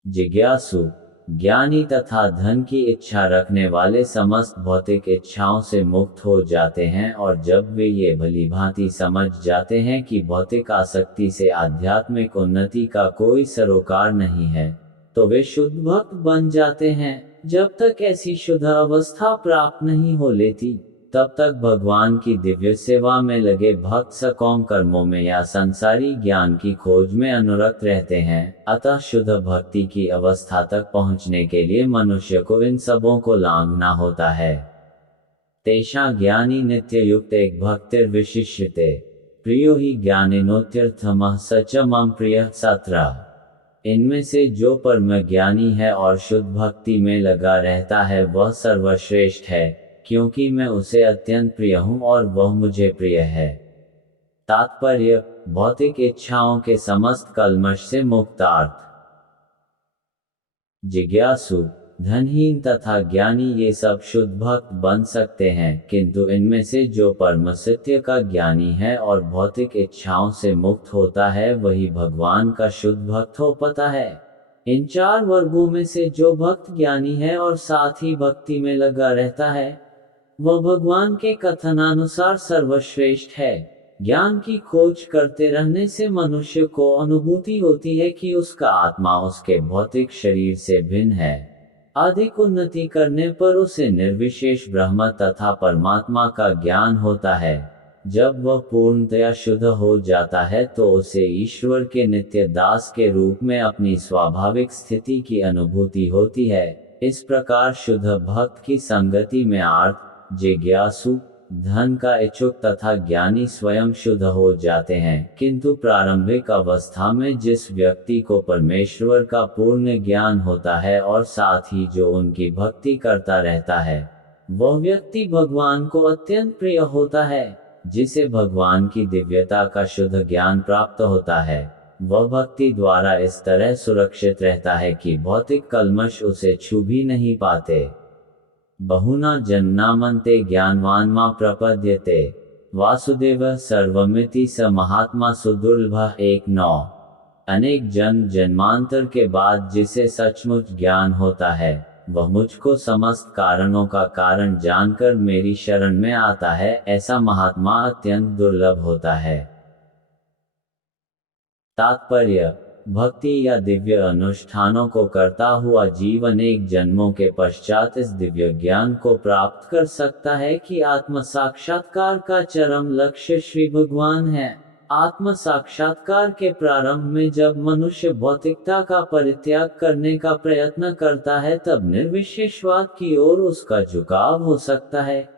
जिज्ञासु, ज्ञानी तथा धन की इच्छा रखने वाले समस्त भौतिक इच्छाओं से मुक्त हो जाते हैं और जब वे ये भलीभांति समझ जाते हैं कि भौतिक आसक्ति से आध्यात्मिक उन्नति का कोई सरोकार नहीं है, तो वे शुद्ध भक्त बन जाते हैं। जब तक ऐसी शुद्ध अवस्था प्राप्त नहीं हो लेती, तब तक भगवान की दिव्य सेवा में लगे भक्त सकाम कर्मों में या संसारी ज्ञान की खोज में अनुरक्त रहते हैं। अतः शुद्ध भक्ति की अवस्था तक पहुंचने के लिए मनुष्य को इन सबों को लांघना होता है। तेषा ज्ञानी नित्य युक्त एक भक्तिर विशिष्यते प्रियो ही ज्ञानिनोत्यर्थमः सच मम प्रियः 17। इनमें से जो परम ज्ञानी है और शुद्ध भक्ति में लगा रहता है, वह सर्वश्रेष्ठ है, क्योंकि मैं उसे अत्यंत प्रिय हूँ और वह मुझे प्रिय है। तात्पर्य: भौतिक इच्छाओं के समस्त कल्मश से मुक्त अर्थ। जिज्ञासु, धनहीन तथा ज्ञानी ये सब शुद्ध भक्त बन सकते हैं, किंतु इनमें से जो परम सत्य का ज्ञानी है और भौतिक इच्छाओं से मुक्त होता है वही भगवान का शुद्ध भक्त हो पाता है। इन 4 वर्गों में से जो भक्त ज्ञानी है और साथ ही भक्ति में लगा रहता है, वह भगवान के कथनानुसार सर्वश्रेष्ठ है। ज्ञान की खोज करते रहने से मनुष्य को अनुभूति होती है कि उसका आत्मा उसके भौतिक शरीर से भिन्न है। अधिक उन्नति करने पर उसे निर्विशेष ब्रह्म तथा परमात्मा का ज्ञान होता है। जब वह पूर्णतया शुद्ध हो जाता है तो उसे ईश्वर के नित्य दास के रूप में अपनी स्वाभाविक स्थिति की अनुभूति होती है। इस प्रकार शुद्ध भक्त की संगति में अर्थ, जिज्ञासु, धन का इच्छुक तथा ज्ञानी स्वयं शुद्ध हो जाते हैं, किंतु प्रारंभिक अवस्था में जिस व्यक्ति को परमेश्वर का पूर्ण ज्ञान होता है और साथ ही जो उनकी भक्ति करता रहता है, वह व्यक्ति भगवान को अत्यंत प्रिय होता है। जिसे भगवान की दिव्यता का शुद्ध ज्ञान प्राप्त होता है, वह भक्ति द्वारा इस तरह सुरक्षित रहता है कि भौतिक कल्मश उसे छू भी नहीं पाते। बहुना जन्नामन्ते ज्ञानवान् मां प्रपद्यते, वासुदेवः सर्वमिति स महात्मा सुदुर्लभः 1:9। अनेक जन्म जन्मांतर के बाद जिसे सचमुच ज्ञान होता है, वह मुझको समस्त कारणों का कारण जानकर मेरी शरण में आता है। ऐसा महात्मा अत्यंत दुर्लभ होता है। तात्पर्य: भक्ति या दिव्य अनुष्ठानों को करता हुआ जीव अनेक जन्मों के पश्चात इस दिव्य ज्ञान को प्राप्त कर सकता है कि आत्म साक्षात्कार का चरम लक्ष्य श्री भगवान है। आत्म साक्षात्कार के प्रारंभ में जब मनुष्य भौतिकता का परित्याग करने का प्रयत्न करता है तब निर्विशेषवाद की ओर उसका झुकाव हो सकता है,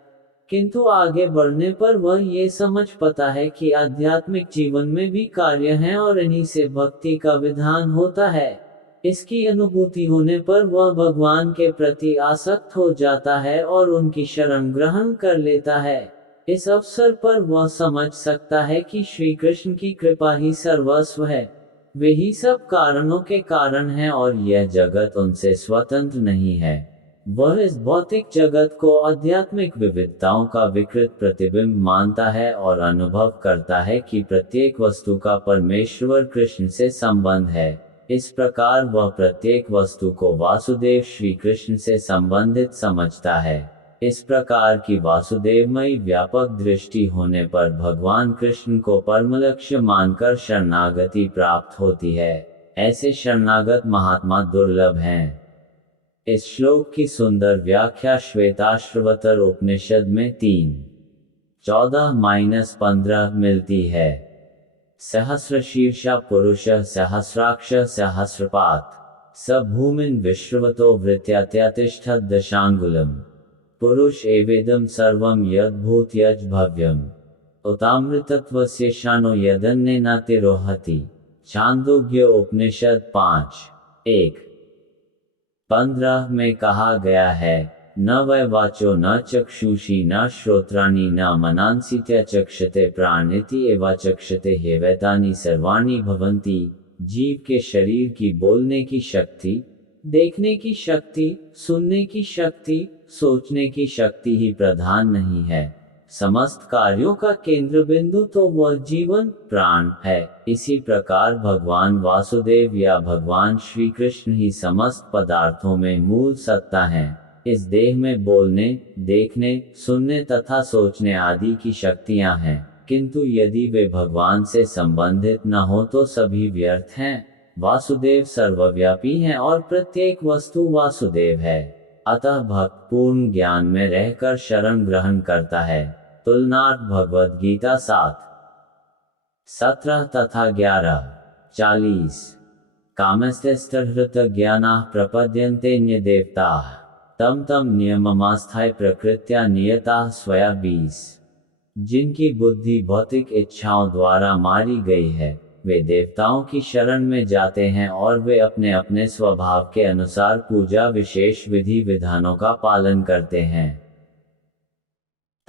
किंतु आगे बढ़ने पर वह ये समझ पाता है कि आध्यात्मिक जीवन में भी कार्य हैं और इन्हीं से भक्ति का विधान होता है। इसकी अनुभूति होने पर वह भगवान के प्रति आसक्त हो जाता है और उनकी शरण ग्रहण कर लेता है। इस अवसर पर वह समझ सकता है कि श्री कृष्ण की कृपा ही सर्वस्व है। वे ही सब कारणों के कारण हैं और यह जगत उनसे स्वतंत्र नहीं है। वह इस भौतिक जगत को आध्यात्मिक विविधताओं का विकृत प्रतिबिंब मानता है और अनुभव करता है कि प्रत्येक वस्तु का परमेश्वर कृष्ण से संबंध है। इस प्रकार वह प्रत्येक वस्तु को वासुदेव श्री कृष्ण से संबंधित समझता है। इस प्रकार की वासुदेवमयी व्यापक दृष्टि होने पर भगवान कृष्ण को परम लक्ष्य मानकर शरणागति प्राप्त होती है। ऐसे शरणागत महात्मा दुर्लभ हैं। इस श्लोक की सुंदर व्याख्या श्वेताश्वतर उपनिषद में 3:14-15 मिलती है। सहस्रशीर्षा पुरुषः सहस्राक्षः सहस्रपात्, स भूमिन् विश्रवतो वृत्यात्यतिष्ठत् दशांगुलम्, पुरुष एवेदं सर्वं यद्भूत यज् भव्यम्, उतामृतत्वस्येषाणो यदन्नेनातिरोहति। छांदोग्य उपनिषद 5:1-15 में कहा गया है, न वै वाचो न चक्षुषी न श्रोत्राणि न मनांसीत्यचक्षते प्राणिति एवाचक्षते हेवैतानि सर्वाणि भवन्ति। जीव के शरीर की बोलने की शक्ति, देखने की शक्ति, सुनने की शक्ति, सोचने की शक्ति ही प्रधान नहीं है। समस्त कार्यों का केंद्र बिंदु तो वह जीवन प्राण है। इसी प्रकार भगवान वासुदेव या भगवान श्री कृष्ण ही समस्त पदार्थों में मूल सत्ता हैं। इस देह में बोलने, देखने, सुनने तथा सोचने आदि की शक्तियां हैं, किंतु यदि वे भगवान से संबंधित न हो तो सभी व्यर्थ हैं। वासुदेव सर्वव्यापी हैं और प्रत्येक वस्तु वासुदेव है। अतः भक्त पूर्ण ज्ञान में रहकर शरण ग्रहण करता है। तुलनार्थ भगवद गीता 7:17 तथा 11:40। कामस्तैस्तहृत ज्ञानाः प्रपद्यन्ते देवताः, तम तम नियममास्थाय प्रकृत्या नियताः स्वया 20। जिनकी बुद्धि भौतिक इच्छाओं द्वारा मारी गई है, वे देवताओं की शरण में जाते हैं और वे अपने अपने स्वभाव के अनुसार पूजा विशेष विधि विधानों का पालन करते हैं।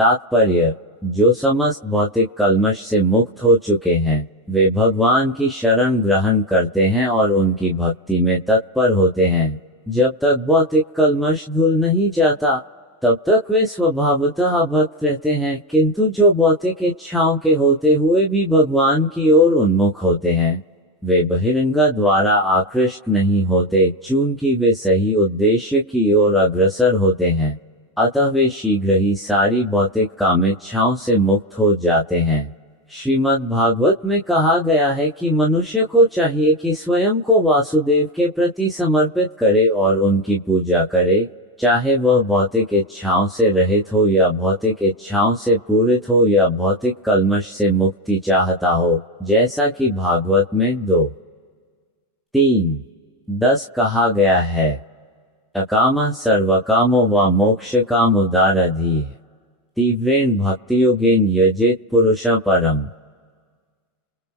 तात्पर्य, जो समस्त भौतिक कल्मश से मुक्त हो चुके हैं, वे भगवान की शरण ग्रहण करते हैं और उनकी भक्ति में तत्पर होते हैं। जब तक भौतिक कल्मश धुल नहीं जाता, तब तक वे स्वभावतः भक्त रहते हैं, किंतु जो भौतिक इच्छाओं के होते हुए भी भगवान की ओर उन्मुख होते हैं, वे बहिरंग द्वारा आकृष्ट नहीं होते, चूंकि वे सही उद्देश्य की ओर अग्रसर होते हैं। अतः वे शीघ्र ही सारी भौतिक कामेच्छाओं से मुक्त हो जाते हैं। श्रीमद् भागवत में कहा गया है कि मनुष्य को चाहिए कि स्वयं को वासुदेव के प्रति समर्पित करे और उनकी पूजा करे, चाहे वह भौतिक इच्छाओं से रहित हो या भौतिक इच्छाओं से पूरित हो या भौतिक कल्मश से मुक्ति चाहता हो, जैसा कि भागवत में 2:3-10 कहा गया है। अकामः सर्वकामो वा मोक्षकामुदारधीः तीव्रेण भक्तियोगेन यजेत पुरुषं परम।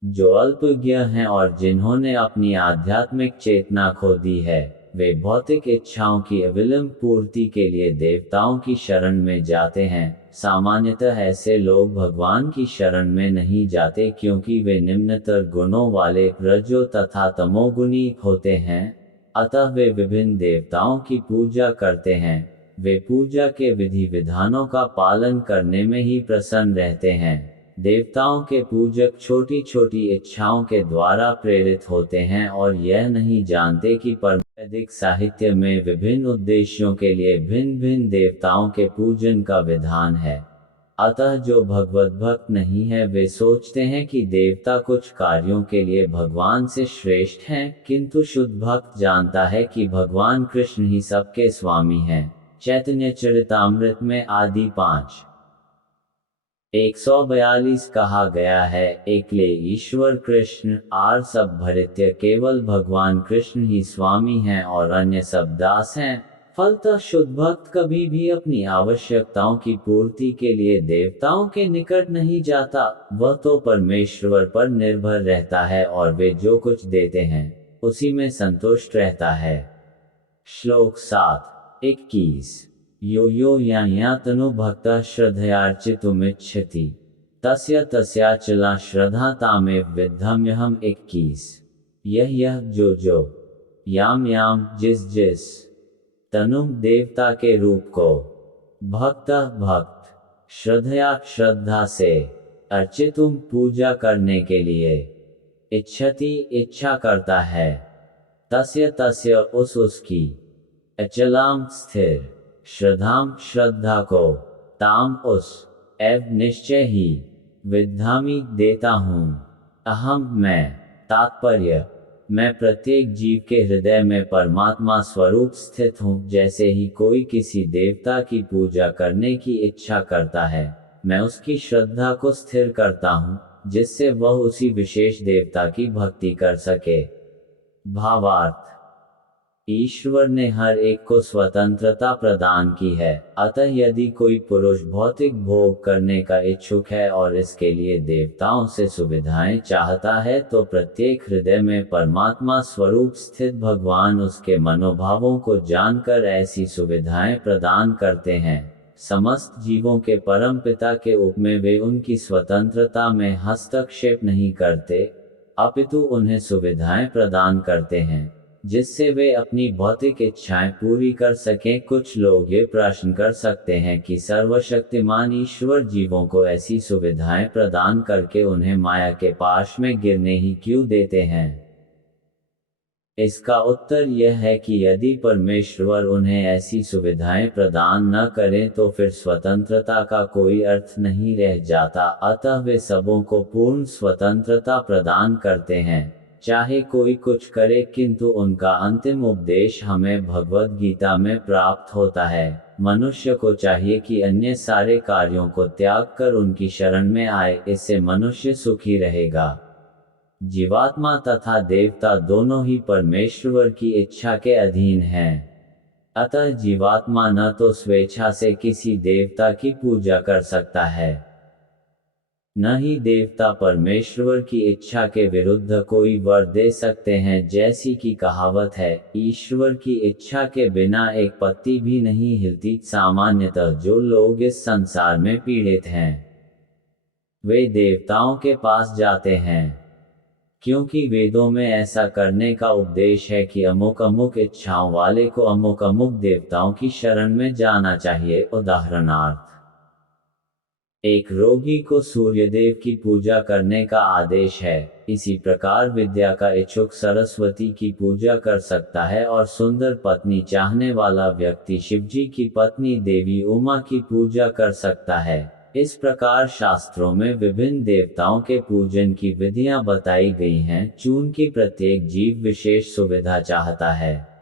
जो अल्पज्ञ हैं और जिन्होंने अपनी आध्यात्मिक चेतना खो दी है, वे भौतिक इच्छाओं की अविलंब पूर्ति के लिए देवताओं की शरण में जाते हैं। सामान्यतः ऐसे लोग भगवान की शरण में नहीं जाते, क्योंकि वे निम्नतर गुणों वाले रजो तथा तमोगुणी होते हैं। अतः वे विभिन्न देवताओं की पूजा करते हैं। वे पूजा के विधि विधानों का पालन करने में ही प्रसन्न रहते हैं। देवताओं के पूजक छोटी छोटी इच्छाओं के द्वारा प्रेरित होते हैं और यह नहीं जानते कि वैदिक साहित्य में विभिन्न उद्देश्यों के लिए भिन्न भिन्न देवताओं के पूजन का विधान है। अतः जो भगवत भक्त नहीं है, वे सोचते हैं कि देवता कुछ कार्यों के लिए भगवान से श्रेष्ठ हैं, किंतु शुद्ध भक्त जानता है कि भगवान कृष्ण ही सबके स्वामी हैं। चैतन्य चरितामृत में आदि 5:142 कहा गया है, एकले ईश्वर कृष्ण आर सब भरित्य, केवल भगवान कृष्ण ही स्वामी हैं और अन्य सब दास हैं। फलतः शुद्ध भक्त कभी भी अपनी आवश्यकताओं की पूर्ति के लिए देवताओं के निकट नहीं जाता, वह तो परमेश्वर पर निर्भर रहता है और वे जो कुछ देते हैं उसी में संतुष्ट रहता है। श्लोक 7:21 यो यो यान्यातनु भक्तः श्रद्धयार्चितुमिच्छति तस्य तस्याचला श्रद्धा तामेव विद्धम्यहम्। 21 यह जो याम याम जिस तनुम देवता के रूप को भक्त श्रद्धया श्रद्धा से अर्चितुम पूजा करने के लिए इच्छति इच्छा करता है तस्य उसकी अचलाम स्थिर श्रद्धाम श्रद्धा को ताम उस एव निश्चय ही विद्धामि देता हूँ अहम मैं। तात्पर्य, मैं प्रत्येक जीव के हृदय में परमात्मा स्वरूप स्थित हूँ। जैसे ही कोई किसी देवता की पूजा करने की इच्छा करता है, मैं उसकी श्रद्धा को स्थिर करता हूँ, जिससे वह उसी विशेष देवता की भक्ति कर सके। भावार्थ, ईश्वर ने हर एक को स्वतंत्रता प्रदान की है। अतः यदि कोई पुरुष भौतिक भोग करने का इच्छुक है और इसके लिए देवताओं से सुविधाएं चाहता है, तो प्रत्येक हृदय में परमात्मा स्वरूप स्थित भगवान उसके मनोभावों को जानकर ऐसी सुविधाएं प्रदान करते हैं। समस्त जीवों के परम पिता के रूप में वे उनकी स्वतंत्रता में हस्तक्षेप नहीं करते, अपितु उन्हें सुविधाएं प्रदान करते हैं जिससे वे अपनी भौतिक इच्छाएं पूरी कर सकें। कुछ लोग ये प्रश्न कर सकते हैं कि सर्वशक्तिमान ईश्वर जीवों को ऐसी सुविधाएं प्रदान करके उन्हें माया के पाश में गिरने ही क्यों देते हैं? इसका उत्तर यह है कि यदि परमेश्वर उन्हें ऐसी सुविधाएं प्रदान न करें तो फिर स्वतंत्रता का कोई अर्थ नहीं रह जाता। अतः वे सबों को पूर्ण स्वतंत्रता प्रदान करते हैं, चाहे कोई कुछ करे, किंतु उनका अंतिम उपदेश हमें भगवद गीता में प्राप्त होता है। मनुष्य को चाहिए कि अन्य सारे कार्यों को त्याग कर उनकी शरण में आए, इससे मनुष्य सुखी रहेगा। जीवात्मा तथा देवता दोनों ही परमेश्वर की इच्छा के अधीन हैं। अतः जीवात्मा न तो स्वेच्छा से किसी देवता की पूजा कर सकता है न ही देवता परमेश्वर की इच्छा के विरुद्ध कोई वर दे सकते हैं। जैसी कि कहावत है, ईश्वर की इच्छा के बिना एक पत्ती भी नहीं हिलती। सामान्यतः जो लोग इस संसार में पीड़ित हैं, वे देवताओं के पास जाते हैं, क्योंकि वेदों में ऐसा करने का उपदेश है कि अमुक अमुक इच्छाओं वाले को अमुक अमुक देवताओं की शरण में जाना चाहिए। उदाहरणार्थ, एक रोगी को सूर्यदेव की पूजा करने का आदेश है। इसी प्रकार विद्या का इच्छुक सरस्वती की पूजा कर सकता है और सुंदर पत्नी चाहने वाला व्यक्ति शिवजी की पत्नी देवी उमा की पूजा कर सकता है। इस प्रकार शास्त्रों में विभिन्न देवताओं के पूजन की विधियां बताई गई हैं, चूंकि प्रत्येक जीव विशेष सुविधा चाहता है।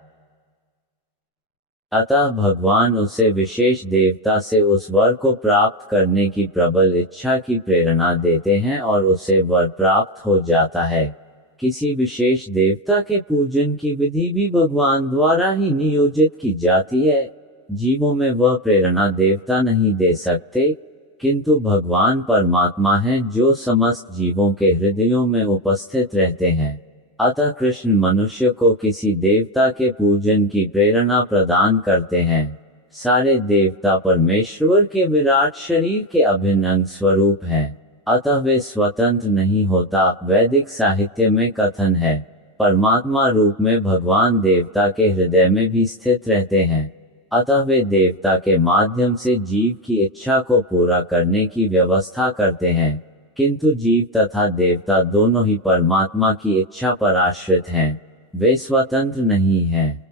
अतः भगवान उसे विशेष देवता से उस वर को प्राप्त करने की प्रबल इच्छा की प्रेरणा देते हैं और उसे वर प्राप्त हो जाता है। किसी विशेष देवता के पूजन की विधि भी भगवान द्वारा ही नियोजित की जाती है। जीवों में वह प्रेरणा देवता नहीं दे सकते, किंतु भगवान परमात्मा हैं जो समस्त जीवों के हृदयों में उपस्थित रहते हैं। अतः कृष्ण मनुष्य को किसी देवता के पूजन की प्रेरणा प्रदान करते हैं। सारे देवता परमेश्वर के विराट शरीर के अभिन्न अंग स्वरूप हैं, अतः वे स्वतंत्र नहीं होता। वैदिक साहित्य में कथन है, परमात्मा रूप में भगवान देवता के हृदय में भी स्थित रहते हैं, अतः वे देवता के माध्यम से जीव की इच्छा को पूरा करने की व्यवस्था करते हैं। किंतु जीव तथा देवता दोनों ही परमात्मा की इच्छा पर आश्रित हैं, वे स्वतंत्र नहीं हैं।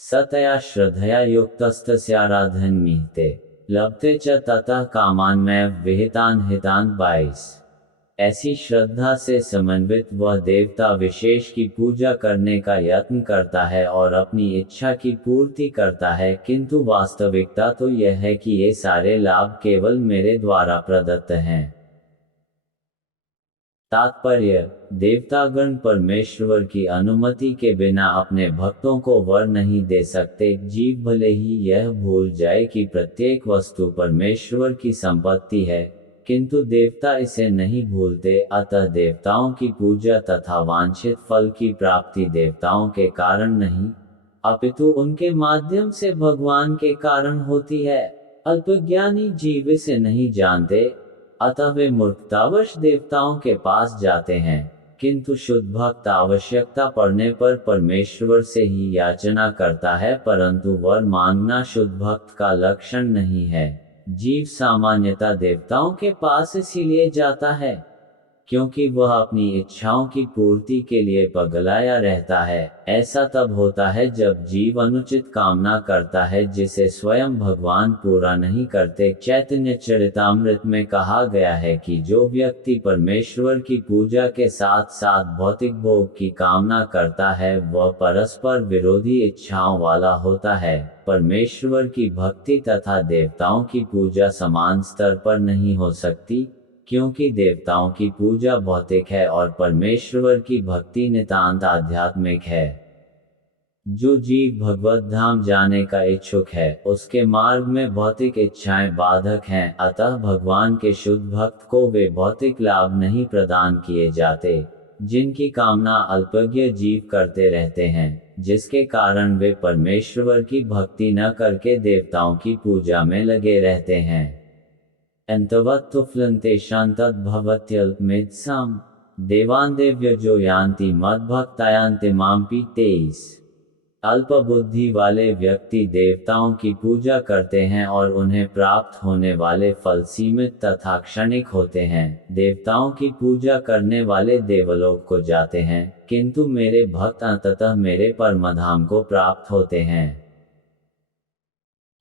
सतया श्रद्धया युक्तस्तस्याराधनमीहते लभते च ततः कामान्मय विहितान हितान 22। ऐसी श्रद्धा से समन्वित वह देवता विशेष की पूजा करने का यत्न करता है और अपनी इच्छा की पूर्ति करता है, किंतु वास्तविकता तो यह है कि ये सारे लाभ केवल मेरे द्वारा प्रदत्त हैं। तात्पर्य, देवतागण परमेश्वर की अनुमति के बिना अपने भक्तों को वर नहीं दे सकते। जीव भले ही यह भूल जाए कि प्रत्येक वस्तु परमेश्वर की संपत्ति है, किंतु देवता इसे नहीं भूलते। अतः देवताओं की पूजा तथा वांछित फल की प्राप्ति देवताओं के कारण नहीं, अपितु उनके माध्यम से भगवान के कारण होती है। अल्पज्ञानी जीव इसे नहीं जानते, अतः वे मूर्खतावश देवताओं के पास जाते हैं, किंतु शुद्ध भक्त आवश्यकता पड़ने पर परमेश्वर से ही याचना करता है, परंतु वर मांगना शुद्ध भक्त का लक्षण नहीं है। जीव सामान्यतः देवताओं के पास इसीलिए जाता है क्योंकि वह अपनी इच्छाओं की पूर्ति के लिए पगलाया रहता है। ऐसा तब होता है जब जीव अनुचित कामना करता है जिसे स्वयं भगवान पूरा नहीं करते। चैतन्य चरितामृत में कहा गया है कि जो व्यक्ति परमेश्वर की पूजा के साथ साथ भौतिक भोग की कामना करता है वह परस्पर विरोधी इच्छाओं वाला होता है। परमेश्वर की भक्ति तथा देवताओं की पूजा समान स्तर पर नहीं हो सकती, क्योंकि देवताओं की पूजा भौतिक है और परमेश्वर की भक्ति नितांत आध्यात्मिक है। जो जीव भगवत धाम जाने का इच्छुक है उसके मार्ग में भौतिक इच्छाएं बाधक हैं, अतः भगवान के शुद्ध भक्त को वे भौतिक लाभ नहीं प्रदान किए जाते जिनकी कामना अल्पज्ञ जीव करते रहते हैं, जिसके कारण वे परमेश्वर की भक्ति न करके देवताओं की पूजा में लगे रहते हैं। अंतवत्तुफ्लन्तेषां तद्भवत्यल्पमेधसाम् देवान्देव्यजो यान्ति मद्भक्तायान्ति माम्पि 23। अल्प बुद्धि वाले व्यक्ति देवताओं की पूजा करते हैं और उन्हें प्राप्त होने वाले फल सीमित तथा क्षणिक होते हैं। देवताओं की पूजा करने वाले देवलोक को जाते हैं, किंतु मेरे भक्त अंततः मेरे परमधाम को प्राप्त होते हैं।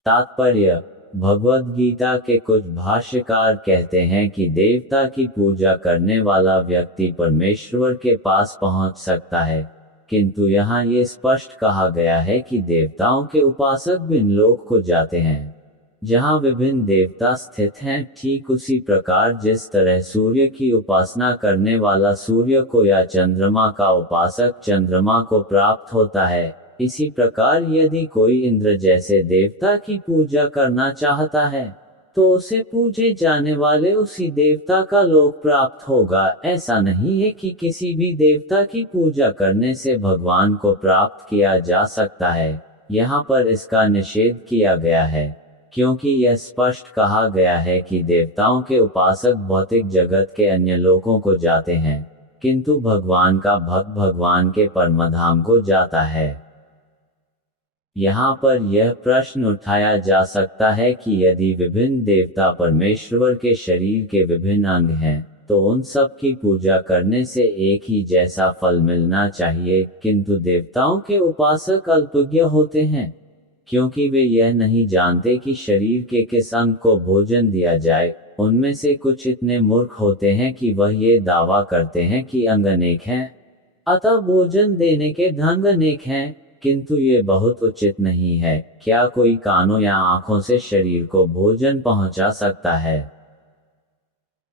तात्पर्य, भगवद गीता के कुछ भाष्यकार कहते हैं कि देवता की पूजा करने वाला व्यक्ति परमेश्वर के पास पहुंच सकता है, किंतु यहाँ ये स्पष्ट कहा गया है कि देवताओं के उपासक बिन लोक को जाते हैं जहाँ विभिन्न देवता स्थित हैं। ठीक उसी प्रकार जिस तरह सूर्य की उपासना करने वाला सूर्य को या चंद्रमा का उपासक चंद्रमा को प्राप्त होता है, इसी प्रकार यदि कोई इंद्र जैसे देवता की पूजा करना चाहता है तो उसे पूजे जाने वाले उसी देवता का लोक प्राप्त होगा। ऐसा नहीं है कि किसी भी देवता की पूजा करने से भगवान को प्राप्त किया जा सकता है। यहाँ पर इसका निषेध किया गया है, क्योंकि यह स्पष्ट कहा गया है कि देवताओं के उपासक भौतिक जगत के अन्य लोकों को जाते हैं, किंतु भगवान का भक्त भगवान के परमधाम को जाता है। यहाँ पर यह प्रश्न उठाया जा सकता है कि यदि विभिन्न देवता परमेश्वर के शरीर के विभिन्न अंग हैं, तो उन सब की पूजा करने से एक ही जैसा फल मिलना चाहिए, किंतु देवताओं के उपासक अल्पज्ञ होते हैं, क्योंकि वे यह नहीं जानते कि शरीर के किस अंग को भोजन दिया जाए। उनमें से कुछ इतने मूर्ख होते हैं कि वह ये दावा करते हैं कि अंग अनेक हैं, अतः भोजन देने के ढंग अनेक हैं, किंतु ये बहुत उचित नहीं है। क्या कोई कानों या आंखों से शरीर को भोजन पहुंचा सकता है?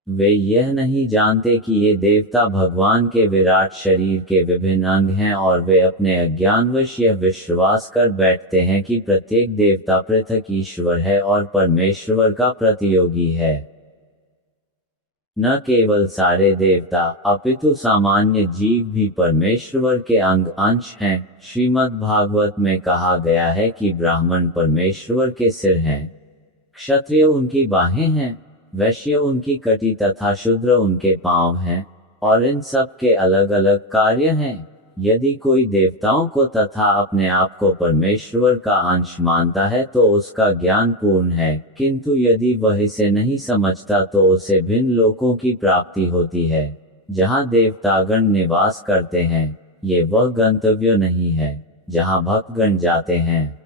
वे यह नहीं जानते कि ये देवता भगवान के विराट शरीर के विभिन्न अंग हैं, और वे अपने अज्ञानवश यह विश्वास कर बैठते हैं कि प्रत्येक देवता पृथक ईश्वर है और परमेश्वर का प्रतियोगी है। न केवल सारे देवता, अपितु सामान्य जीव भी परमेश्वर के अंग अंश हैं। श्रीमद् भागवत में कहा गया है कि ब्राह्मण परमेश्वर के सिर हैं, क्षत्रिय उनकी बाहें हैं, वैश्य उनकी कटी तथा शूद्र उनके पांव हैं, और इन सब के अलग अलग कार्य हैं। यदि कोई देवताओं को तथा अपने आप को परमेश्वर का अंश मानता है तो उसका ज्ञान पूर्ण है, किंतु यदि वह इसे नहीं समझता तो उसे भिन्न लोकों की प्राप्ति होती है, जहाँ देवतागण निवास करते हैं। ये वह गंतव्य नहीं है जहाँ भक्तगण जाते हैं।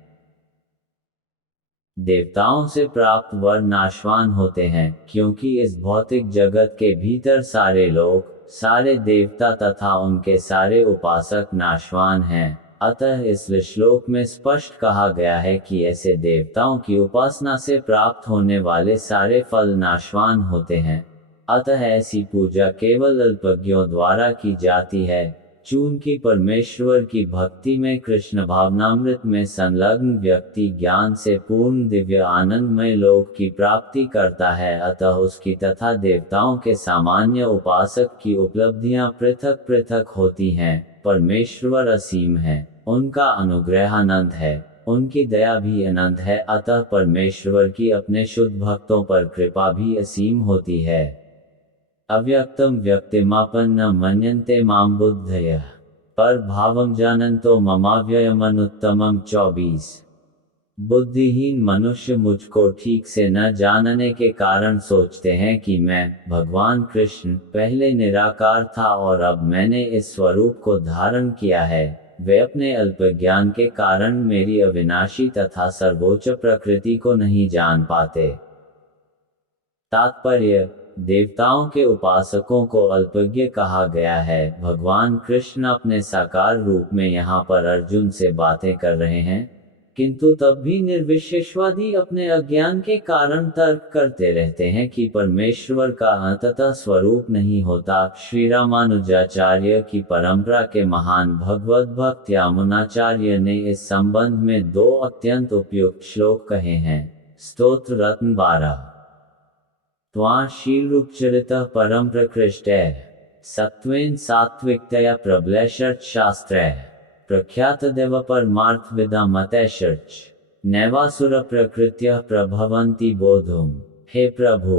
देवताओं से प्राप्त वर नाशवान होते हैं, क्योंकि इस भौतिक जगत के भीतर सारे लोक, सारे देवता तथा उनके सारे उपासक नाशवान हैं। अतः इस श्लोक में स्पष्ट कहा गया है कि ऐसे देवताओं की उपासना से प्राप्त होने वाले सारे फल नाशवान होते हैं। अतः ऐसी पूजा केवल अल्पज्ञों द्वारा की जाती है। चूंकि परमेश्वर की भक्ति में कृष्ण भावनामृत में संलग्न व्यक्ति ज्ञान से पूर्ण दिव्य आनंदमय लोक की प्राप्ति करता है, अतः उसकी तथा देवताओं के सामान्य उपासक की उपलब्धियां पृथक पृथक होती हैं। परमेश्वर असीम है, उनका अनुग्रह अनंत है, उनकी दया भी अनंत है, अतः परमेश्वर की अपने शुद्ध भक्तों पर कृपा भी असीम होती है। अव्यक्तम व्यक्तिमापन्न मन्यन्ते मां बुद्धयः पर भावम जानन्तो ममाव्ययमनुत्तमम् 24। बुद्धिहीन मनुष्य मुझको ठीक से न जानने के कारण सोचते हैं कि मैं, भगवान कृष्ण, पहले निराकार था और अब मैंने इस स्वरूप को धारण किया है। वे अपने अल्प ज्ञान के कारण मेरी अविनाशी तथा सर्वोच्च प्रकृति को नहीं जान पाते। तात्पर्य: देवताओं के उपासकों को अल्पज्ञ कहा गया है। भगवान कृष्ण अपने साकार रूप में यहाँ पर अर्जुन से बातें कर रहे हैं, किंतु तब भी निर्विशेषवादी अपने अज्ञान के कारण तर्क करते रहते हैं कि परमेश्वर का अंततः स्वरूप नहीं होता। श्री रामानुजाचार्य की परंपरा के महान भगवत भक्त यामुनाचार्य ने इस संबंध में 2 अत्यंत उपयुक्त श्लोक कहे हैं। स्तोत्र रत्न 12। त्वां शीलरूपचरितः परम प्रकृष्टैः सत्त्वेन सात्विकतया प्रबलैषट् शास्त्रैः प्रख्यातदेव परमार्थविदामतैषट् नैवासुर प्रकृत्यः प्रभवन्ति बोधुम्। हे प्रभु,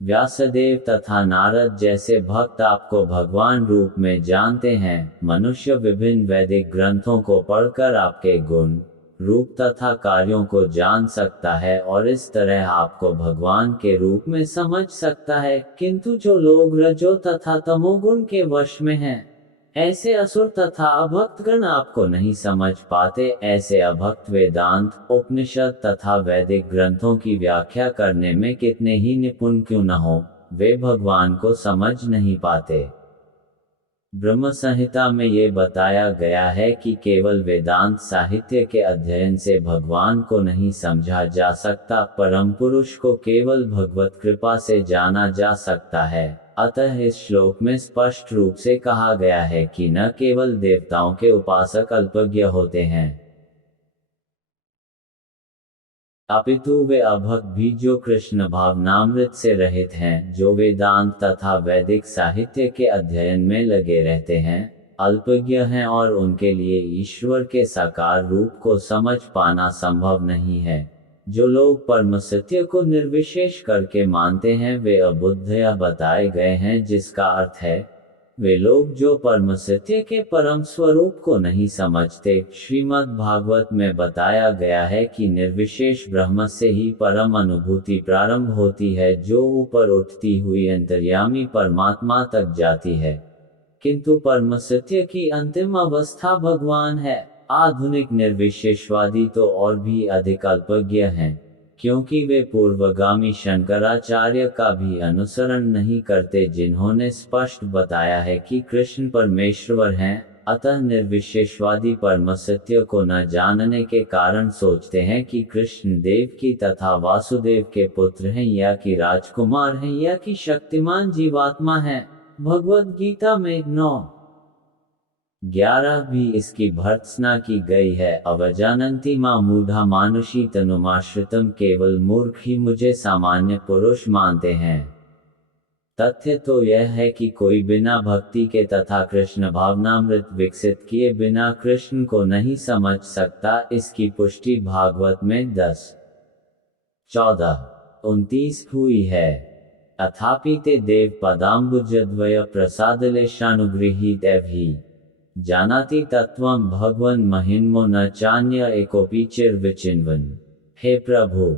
व्यासदेव तथा नारद जैसे भक्त आपको भगवान रूप में जानते हैं। मनुष्य विभिन्न वैदिक ग्रंथों को पढ़कर आपके गुण, रूप तथा कार्यों को जान सकता है और इस तरह आपको भगवान के रूप में समझ सकता है, किंतु जो लोग रजो तथा तमोगुण के वश में हैं, ऐसे असुर तथा अभक्तगण आपको नहीं समझ पाते। ऐसे अभक्त वेदांत, उपनिषद तथा वैदिक ग्रंथों की व्याख्या करने में कितने ही निपुण क्यों न हो, वे भगवान को समझ नहीं पाते। ब्रह्म संहिता में ये बताया गया है कि केवल वेदांत साहित्य के अध्ययन से भगवान को नहीं समझा जा सकता, परम पुरुष को केवल भगवत कृपा से जाना जा सकता है। अतः इस श्लोक में स्पष्ट रूप से कहा गया है कि न केवल देवताओं के उपासक अल्पज्ञ होते हैं, अपितु वे अभक्त भी जो कृष्ण भावनामृत से रहित हैं, जो वेदांत तथा वैदिक साहित्य के अध्ययन में लगे रहते हैं, अल्पज्ञ हैं और उनके लिए ईश्वर के साकार रूप को समझ पाना संभव नहीं है। जो लोग परम सत्य को निर्विशेष करके मानते हैं वे अबुद्ध या बताए गए हैं, जिसका अर्थ है वे लोग जो परम सत्य के परम स्वरूप को नहीं समझते। श्रीमद् भागवत में बताया गया है कि निर्विशेष ब्रह्म से ही परम अनुभूति प्रारंभ होती है, जो ऊपर उठती हुई अंतर्यामी परमात्मा तक जाती है। किंतु परम सत्य की अंतिम अवस्था भगवान है। आधुनिक निर्विशेषवादी तो और भी अधिक अल्पज्ञ हैं, क्योंकि वे पूर्वगामी शंकराचार्य का भी अनुसरण नहीं करते, जिन्होंने स्पष्ट बताया है कि कृष्ण परमेश्वर हैं। अतः निर्विशेषवादी परम सत्य को न जानने के कारण सोचते हैं कि कृष्ण देव की तथा वासुदेव के पुत्र हैं, या कि राजकुमार हैं, या कि शक्तिमान जीवात्मा हैं। भगवद गीता में 9:11 भी इसकी भर्त्सना की गई है। अवजानन्ति मां मूढ़ा मानुषी तनुमाश्रितम, केवल मूर्ख ही मुझे सामान्य पुरुष मानते हैं। तथ्य तो यह है कि कोई बिना भक्ति के तथा कृष्ण भावनामृत विकसित किए बिना कृष्ण को नहीं समझ सकता। इसकी पुष्टि भागवत में 10:14-29 हुई है। अथापि ते देव पदाम्बुजद्वय प्रसादलेशानुगृहीत एवहि जानाति तत्वं भगवन् महिन्मो न चान्य एकोपि चिरविचिन्वन्। हे प्रभु,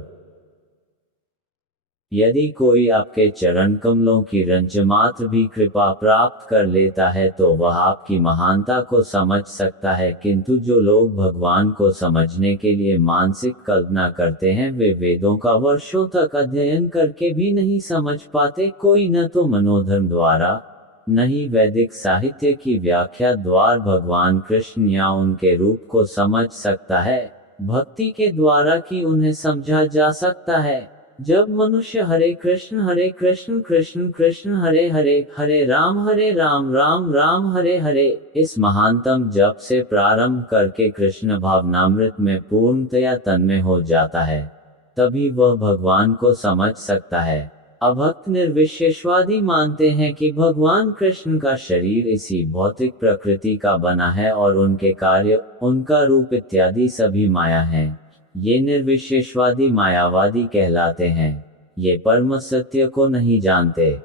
यदि कोई आपके चरण कमलों की रंच मात्र भी कृपा प्राप्त कर लेता है तो वह आपकी महानता को समझ सकता है, किंतु जो लोग भगवान को समझने के लिए मानसिक कल्पना करते हैं वे वेदों का वर्षों तक अध्ययन करके भी नहीं समझ पाते। कोई न तो मनोधर्म द्वारा न ही वैदिक साहित्य की व्याख्या द्वारा भगवान कृष्ण या उनके रूप को समझ सकता है। भक्ति के द्वारा कि उन्हें समझा जा सकता है। जब मनुष्य हरे कृष्ण कृष्ण कृष्ण हरे हरे, हरे राम राम राम हरे हरे, इस महानतम जप से प्रारंभ करके कृष्ण भावनामृत में पूर्णतया तन्मय हो जाता है, तभी वह भगवान को समझ सकता है। अभक्त निर्विशेषवादी मानते हैं कि भगवान कृष्ण का शरीर इसी भौतिक प्रकृति का बना है और उनके कार्य, उनका रूप इत्यादि सभी माया हैं। ये निर्विशेषवादी मायावादी कहलाते हैं। ये परम सत्य को नहीं जानते।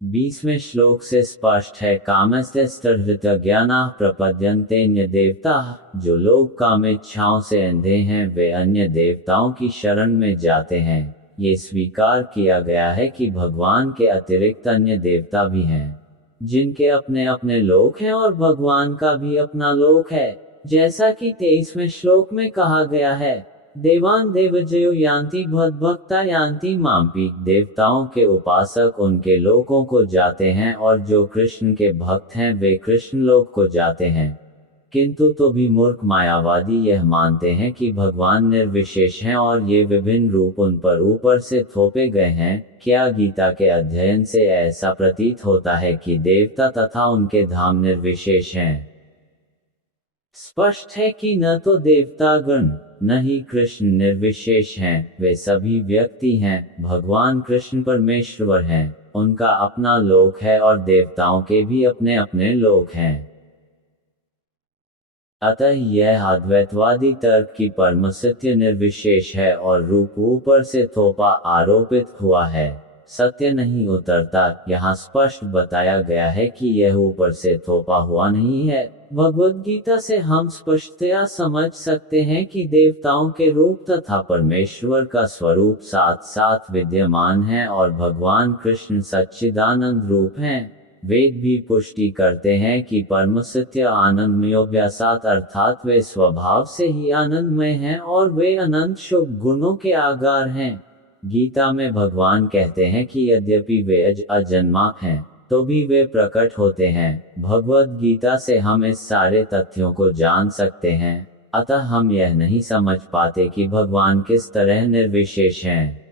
20वें श्लोक से स्पष्ट है, कामस्तस्तर्हृत ज्ञानाः प्रपद्यन्ते देवता। जो लोग काम इच्छाओं से अंधे हैं वे अन्य देवताओं की शरण में जाते हैं। ये स्वीकार किया गया है कि भगवान के अतिरिक्त अन्य देवता भी हैं, जिनके अपने अपने लोक हैं और भगवान का भी अपना लोक है। जैसा कि 23वें श्लोक में कहा गया है, देवान देवजयो यान्ति भक्ता यान्ति माम्पि। देवताओं के उपासक उनके लोकों को जाते हैं और जो कृष्ण के भक्त हैं वे कृष्ण लोक को जाते हैं। किंतु तो भी मूर्ख मायावादी यह मानते हैं कि भगवान निर्विशेष हैं और ये विभिन्न रूप उन पर ऊपर से थोपे गए हैं। क्या गीता के अध्ययन से ऐसा प्रतीत होता है कि देवता तथा उनके धाम निर्विशेष हैं? स्पष्ट है कि न तो देवतागण न ही कृष्ण निर्विशेष हैं, वे सभी व्यक्ति हैं। भगवान कृष्ण परमेश्वर हैं, उनका अपना लोक है और देवताओं के भी अपने अपने लोक हैं। अतः यह अद्वैतवादी तर्क की परम सत्य निर्विशेष है और रूप ऊपर से थोपा आरोपित हुआ है, सत्य नहीं उतरता। यहाँ स्पष्ट बताया गया है कि यह ऊपर से थोपा हुआ नहीं है। भगवद गीता से हम स्पष्टतया समझ सकते हैं कि देवताओं के रूप तथा परमेश्वर का स्वरूप साथ साथ विद्यमान है और भगवान कृष्ण सच्चिदानंद रूप हैं। वेद भी पुष्टि करते हैं कि परम सत्य आनंदमयोभ्यासात्, अर्थात वे स्वभाव से ही आनंदमय हैं और वे अनंत शुभ गुणों के आगार हैं। गीता में भगवान कहते हैं कि यद्यपि वे अजन्मा हैं तो भी वे प्रकट होते हैं। भगवद गीता से हम इस सारे तथ्यों को जान सकते हैं। अतः हम यह नहीं समझ पाते कि भगवान किस तरह निर्विशेष हैं।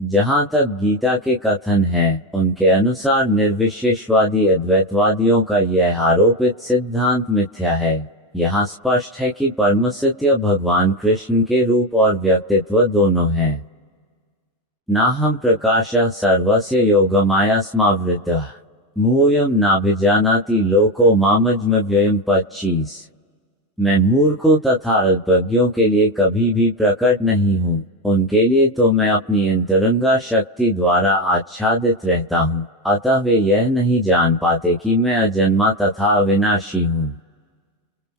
जहां तक गीता के कथन हैं, उनके अनुसार निर्विशेषवादी अद्वैतवादियों का यह आरोपित सिद्धांत मिथ्या है। यहाँ स्पष्ट है कि परम सत्य भगवान कृष्ण के रूप और व्यक्तित्व दोनों हैं। नाहं प्रकाशः सर्वस्य योगमाया स्मावृतः मूयं नाभिजानाति लोको मामजमव्ययम् 25। मैं मूर्खों तथा अल्पज्ञों के लिए कभी भी प्रकट नहीं हूँ, उनके लिए तो मैं अपनी अंतरंगा शक्ति द्वारा आच्छादित रहता हूँ, अतः वे यह नहीं जान पाते कि मैं अजन्मा तथा अविनाशी हूँ।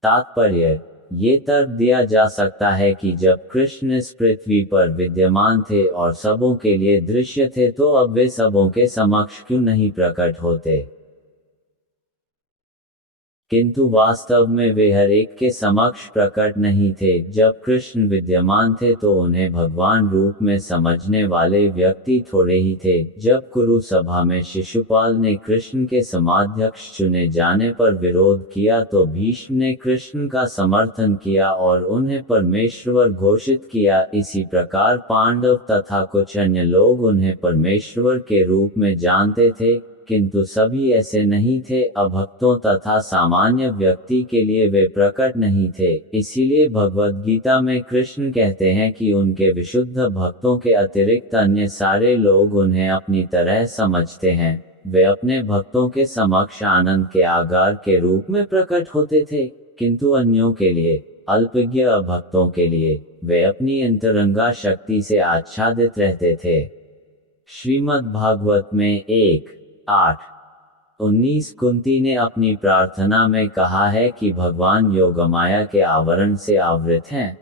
तात्पर्य, ये तर्क दिया जा सकता है कि जब कृष्ण इस पृथ्वी पर विद्यमान थे और सबों के लिए दृश्य थे तो अब वे सबों के समक्ष क्यों नहीं प्रकट होते। किंतु वास्तव में वे हर एक के समक्ष प्रकट नहीं थे। जब कृष्ण विद्यमान थे तो उन्हें भगवान रूप में समझने वाले व्यक्ति थोड़े ही थे। जब कुरु सभा में शिशुपाल ने कृष्ण के समाध्यक्ष चुने जाने पर विरोध किया तो भीष्म ने कृष्ण का समर्थन किया और उन्हें परमेश्वर घोषित किया। इसी प्रकार पांडव तथा कुछ अन्य लोग उन्हें परमेश्वर के रूप में जानते थे, किंतु सभी ऐसे नहीं थे। अभक्तों तथा सामान्य व्यक्ति के लिए वे प्रकट नहीं थे। इसीलिए भगवद गीता में कृष्ण कहते हैं कि उनके विशुद्ध भक्तों के अतिरिक्त अन्य सारे लोग उन्हें अपनी तरह समझते हैं। वे अपने भक्तों के समक्ष आनंद के आगार के रूप में प्रकट होते थे, किंतु अन्यों के लिए, अल्पज्ञ अभक्तों के लिए, वे अपनी अंतरंगा शक्ति से आच्छादित रहते थे। श्रीमद् भागवत में 1:8-19 कुंती ने अपनी प्रार्थना में कहा है कि भगवान योगमाया के आवरण से आवृत हैं,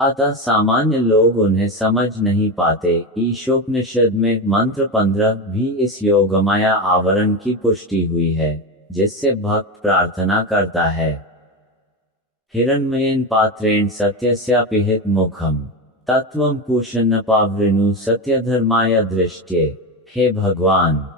अतः सामान्य लोग उन्हें समझ नहीं पाते। ईशोपनिषद में मंत्र 15 भी इस योगमाया आवरण की पुष्टि हुई है, जिससे भक्त प्रार्थना करता है। हिरण्मयेन पात्रेण सत्यस्यापिहित मुखम तत्वं पूषन्न पावृणु सत्यधर्माय दृष्ट्ये। हे भगवान,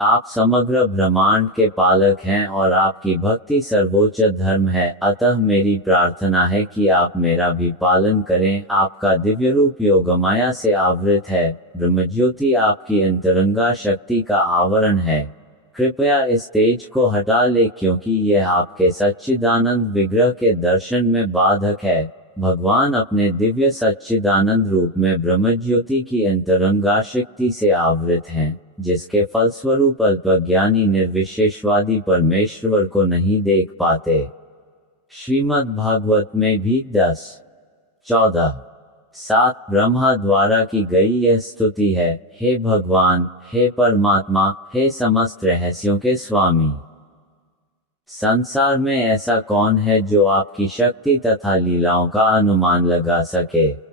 आप समग्र ब्रह्मांड के पालक हैं और आपकी भक्ति सर्वोच्च धर्म है, अतः मेरी प्रार्थना है कि आप मेरा भी पालन करें। आपका दिव्य रूप योगमाया से आवृत है, ब्रह्मज्योति आपकी अंतरंगा शक्ति का आवरण है। कृपया इस तेज को हटा ले, क्योंकि यह आपके सच्चिदानंद विग्रह के दर्शन में बाधक है। भगवान अपने दिव्य सच्चिदानंद रूप में ब्रह्मज्योति की अंतरंगा शक्ति से आवृत हैं, जिसके फलस्वरूप अल्पज्ञानी निर्विशेषवादी परमेश्वर को नहीं देख पाते। श्रीमद् भागवत में भी 10:14-7 ब्रह्मा द्वारा की गई यह स्तुति है। हे भगवान, हे परमात्मा, हे समस्त रहस्यों के स्वामी, संसार में ऐसा कौन है जो आपकी शक्ति तथा लीलाओं का अनुमान लगा सके।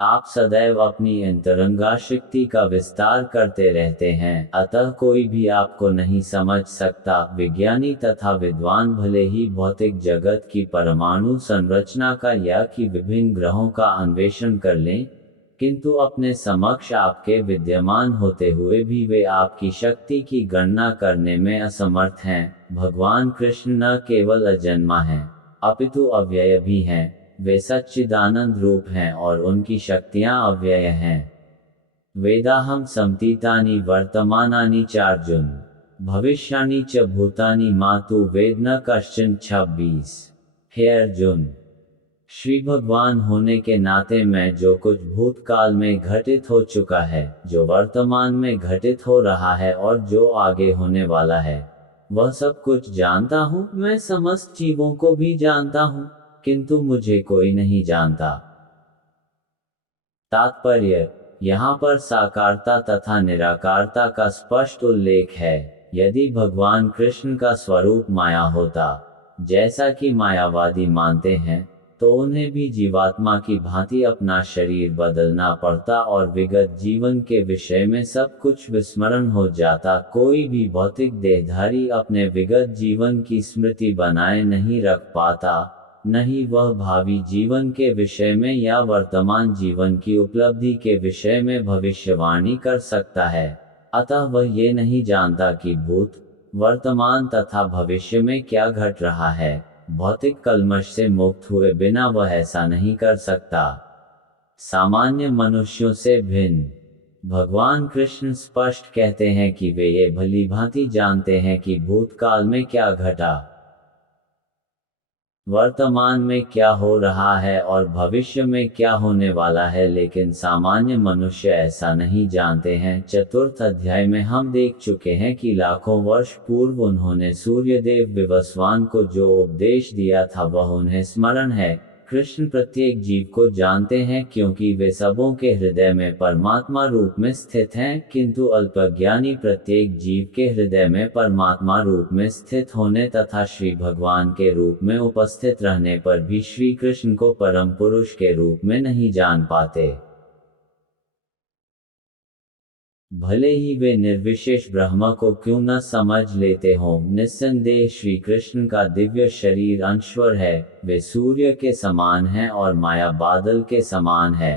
आप सदैव अपनी अंतरंगा शक्ति का विस्तार करते रहते हैं, अतः कोई भी आपको नहीं समझ सकता। विज्ञानी तथा विद्वान भले ही भौतिक जगत की परमाणु संरचना का या कि विभिन्न ग्रहों का अन्वेषण कर लें, किंतु अपने समक्ष आपके विद्यमान होते हुए भी वे आपकी शक्ति की गणना करने में असमर्थ हैं। भगवान कृष्ण न केवल अजन्मा हैं, अपितु अव्यय भी हैं। वे सच्चिदानंद रूप हैं और उनकी शक्तियां अव्यय हैं। वेदाहं समतीतानि वर्तमानानि चार्जुन भविष्यानि च भूतानि मातु वेद न कश्चन 26। हे अर्जुन, श्री भगवान होने के नाते मैं जो कुछ भूतकाल में घटित हो चुका है, जो वर्तमान में घटित हो रहा है और जो आगे होने वाला है, वह सब कुछ जानता हूँ। मैं समस्त जीवों को भी जानता हूँ, किंतु मुझे कोई नहीं जानता। तात्पर्य, यहाँ पर साकारता तथा निराकारता का स्पष्ट उल्लेख है। यदि भगवान कृष्ण का स्वरूप माया होता, जैसा कि मायावादी मानते हैं, तो उन्हें भी जीवात्मा की भांति अपना शरीर बदलना पड़ता और विगत जीवन के विषय में सब कुछ विस्मरण हो जाता। कोई भी भौतिक देहधारी अपने विगत जीवन की स्मृति बनाए नहीं रख पाता, न ही वह भावी जीवन के विषय में या वर्तमान जीवन की उपलब्धि के विषय में भविष्यवाणी कर सकता है। अतः वह ये नहीं जानता कि भूत, वर्तमान तथा भविष्य में क्या घट रहा है। भौतिक कल्मश से मुक्त हुए बिना वह ऐसा नहीं कर सकता। सामान्य मनुष्यों से भिन्न भगवान कृष्ण स्पष्ट कहते हैं कि वे ये भली भांति जानते हैं कि भूतकाल में क्या घटा, वर्तमान में क्या हो रहा है और भविष्य में क्या होने वाला है, लेकिन सामान्य मनुष्य ऐसा नहीं जानते हैं। चतुर्थ अध्याय में हम देख चुके हैं कि लाखों वर्ष पूर्व उन्होंने सूर्यदेव विवस्वान को जो उपदेश दिया था वह उन्हें स्मरण है। कृष्ण प्रत्येक जीव को जानते हैं क्योंकि वे सबों के हृदय में परमात्मा रूप में स्थित हैं, किंतु अल्पज्ञानी प्रत्येक जीव के हृदय में परमात्मा रूप में स्थित होने तथा श्री भगवान के रूप में उपस्थित रहने पर भी श्री कृष्ण को परम पुरुष के रूप में नहीं जान पाते। भले ही वे निर्विशेष ब्रह्म को क्यों न समझ लेते हों, निस्संदेह श्री कृष्ण का दिव्य शरीर अनश्वर है। वे सूर्य के समान हैं और माया बादल के समान है।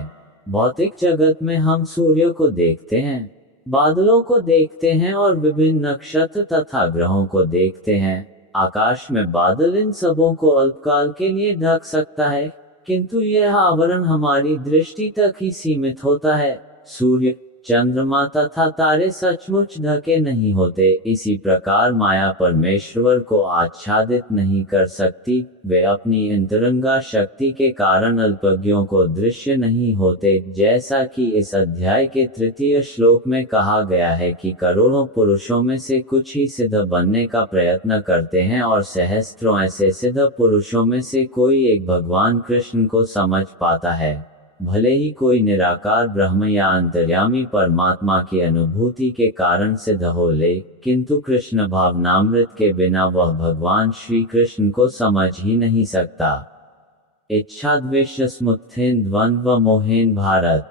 भौतिक जगत में हम सूर्य को देखते हैं, बादलों को देखते हैं और विभिन्न नक्षत्र तथा ग्रहों को देखते हैं। आकाश में बादल इन सबों को अल्पकाल के लिए ढक सकता है, किंतु यह आवरण हमारी दृष्टि तक ही सीमित होता है। सूर्य, चंद्रमा तथा तारे सचमुच ढके नहीं होते। इसी प्रकार माया परमेश्वर को आच्छादित नहीं कर सकती। वे अपनी अंतरंगा शक्ति के कारण अल्पज्ञों को दृश्य नहीं होते, जैसा कि इस अध्याय के 3 श्लोक में कहा गया है कि करोड़ों पुरुषों में से कुछ ही सिद्ध बनने का प्रयत्न करते हैं और सहस्त्रों ऐसे सिद्ध पुरुषों में से कोई एक भगवान कृष्ण को समझ पाता है। भले ही कोई निराकार ब्रह्म या अंतर्यामी परमात्मा की अनुभूति के कारण सिद्ध हो ले, किंतु कृष्ण भावनामृत के बिना वह भगवान श्री कृष्ण को समझ ही नहीं सकता। इच्छाद्वेषस्मुत्थेन द्वंद्व मोहेन भारत,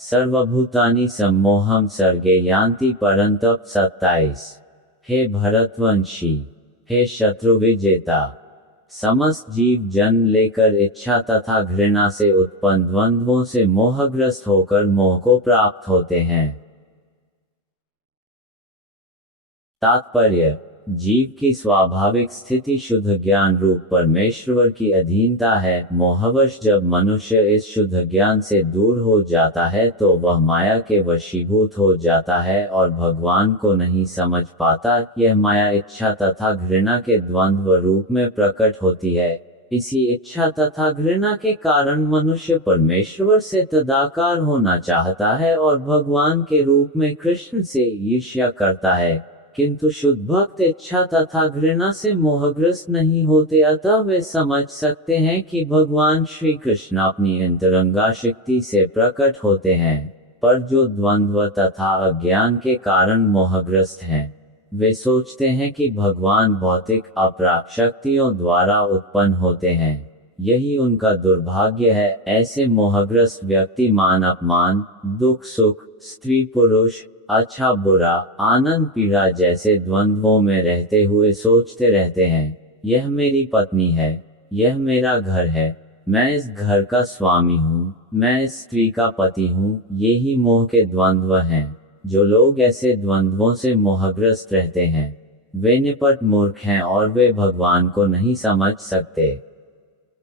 सर्वभूतानि सम्मोहम सर्गे यान्ति परन्तप 27। हे भरतवंशी, हे शत्रु विजेता, समस्त जीव जन्म लेकर इच्छा तथा घृणा से उत्पन्न द्वंद्वों से मोहग्रस्त होकर मोह को प्राप्त होते हैं। तात्पर्य: जीव की स्वाभाविक स्थिति शुद्ध ज्ञान रूप परमेश्वर की अधीनता है। मोहवश जब मनुष्य इस शुद्ध ज्ञान से दूर हो जाता है तो वह माया के वशीभूत हो जाता है और भगवान को नहीं समझ पाता। यह माया इच्छा तथा घृणा के द्वंद्व रूप में प्रकट होती है। इसी इच्छा तथा घृणा के कारण मनुष्य परमेश्वर से तदाकार होना चाहता है और भगवान के रूप में कृष्ण से ईर्ष्या करता है, किंतु शुद्ध भक्त इच्छा तथा घृणा से मोहग्रस्त नहीं होते, अतः वे समझ सकते हैं कि भगवान श्री कृष्ण अपनी अंतरंगा शक्ति से प्रकट होते हैं। पर जो द्वंद्व तथा अज्ञान के कारण मोहग्रस्त हैं, वे सोचते हैं कि भगवान भौतिक अपराध शक्तियों द्वारा उत्पन्न होते हैं। यही उनका दुर्भाग्य है। ऐसे मोहग्रस्त व्यक्ति मान अपमान, दुख सुख, स्त्री पुरुष, अच्छा बुरा, आनंद पीड़ा जैसे द्वंद्वों में रहते हुए सोचते रहते हैं, यह मेरी पत्नी है, यह मेरा घर है, मैं इस घर का स्वामी हूँ, मैं इस स्त्री का पति हूँ। ये ही मोह के द्वंद्व हैं। जो लोग ऐसे द्वंद्वों से मोहग्रस्त रहते हैं, वे निपट मूर्ख हैं और वे भगवान को नहीं समझ सकते।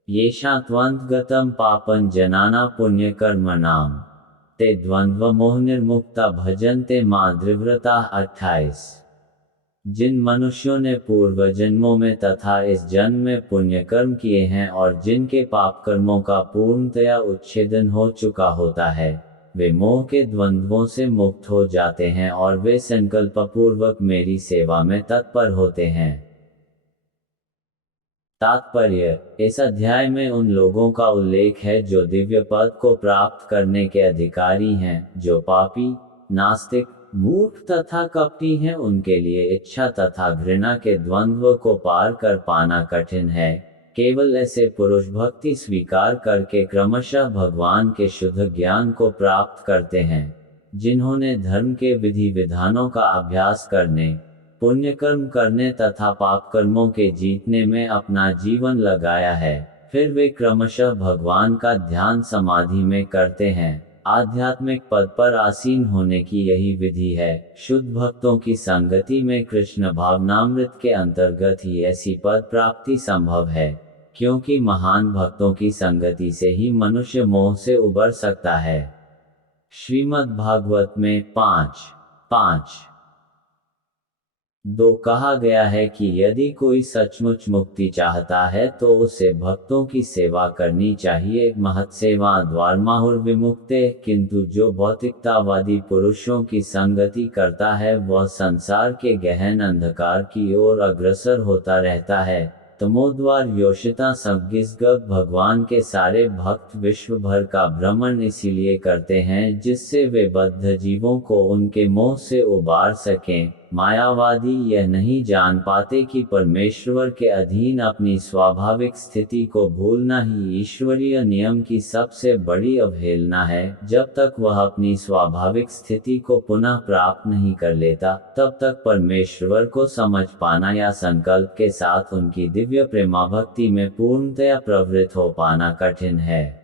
येषां त्वन्तगतं पापं जनाना पुण्यकर्मणाम् ते द्वंद्व मोह निर्मुक्ता भजन्ते मां दृव्रता। 28। जिन मनुष्यों ने पूर्व जन्मों में तथा इस जन्म में पुण्य कर्म किए हैं और जिनके पाप कर्मों का पूर्णतया उच्छेदन हो चुका होता है, वे मोह के द्वंद्वों से मुक्त हो जाते हैं और वे संकल्पपूर्वक मेरी सेवा में तत्पर होते हैं। तात्पर्य: इस अध्याय में उन लोगों का उल्लेख है जो दिव्य पद को प्राप्त करने के अधिकारी हैं। जो पापी, नास्तिक, मूर्ख तथा कपटी हैं, उनके लिए इच्छा तथा घृणा के द्वंद्व को पार कर पाना कठिन है। केवल ऐसे पुरुष भक्ति स्वीकार करके क्रमशः भगवान के शुद्ध ज्ञान को प्राप्त करते हैं, जिन्होंने धर्म के विधि विधानों का अभ्यास करने, पुण्य कर्म करने तथा पाप कर्मों के जीतने में अपना जीवन लगाया है। फिर वे क्रमशः भगवान का ध्यान समाधि में करते हैं। आध्यात्मिक पद पर आसीन होने की यही विधि है। शुद्ध भक्तों की संगति में कृष्ण भावनामृत के अंतर्गत ही ऐसी पद प्राप्ति संभव है, क्योंकि महान भक्तों की संगति से ही मनुष्य मोह से उबर सकता है। श्रीमद् भागवत में 5:5 दो कहा गया है कि यदि कोई सचमुच मुक्ति चाहता है तो उसे भक्तों की सेवा करनी चाहिए, महत्सेवा द्वारमाहुर विमुक्ते। किंतु जो भौतिकतावादी पुरुषों की संगति करता है वह संसार के गहन अंधकार की ओर अग्रसर होता रहता है। तमोद्वार योषिता संगिस्गब। भगवान के सारे भक्त विश्व भर का भ्रमण इसीलिए करते हैं जिससे वे बद्ध जीवों को उनके मोह से उबार सकें। मायावादी यह नहीं जान पाते कि परमेश्वर के अधीन अपनी स्वाभाविक स्थिति को भूलना ही ईश्वरीय नियम की सबसे बड़ी अवहेलना है। जब तक वह अपनी स्वाभाविक स्थिति को पुनः प्राप्त नहीं कर लेता, तब तक परमेश्वर को समझ पाना या संकल्प के साथ उनकी दिव्य प्रेमाभक्ति में पूर्णतया प्रवृत्त हो पाना कठिन है।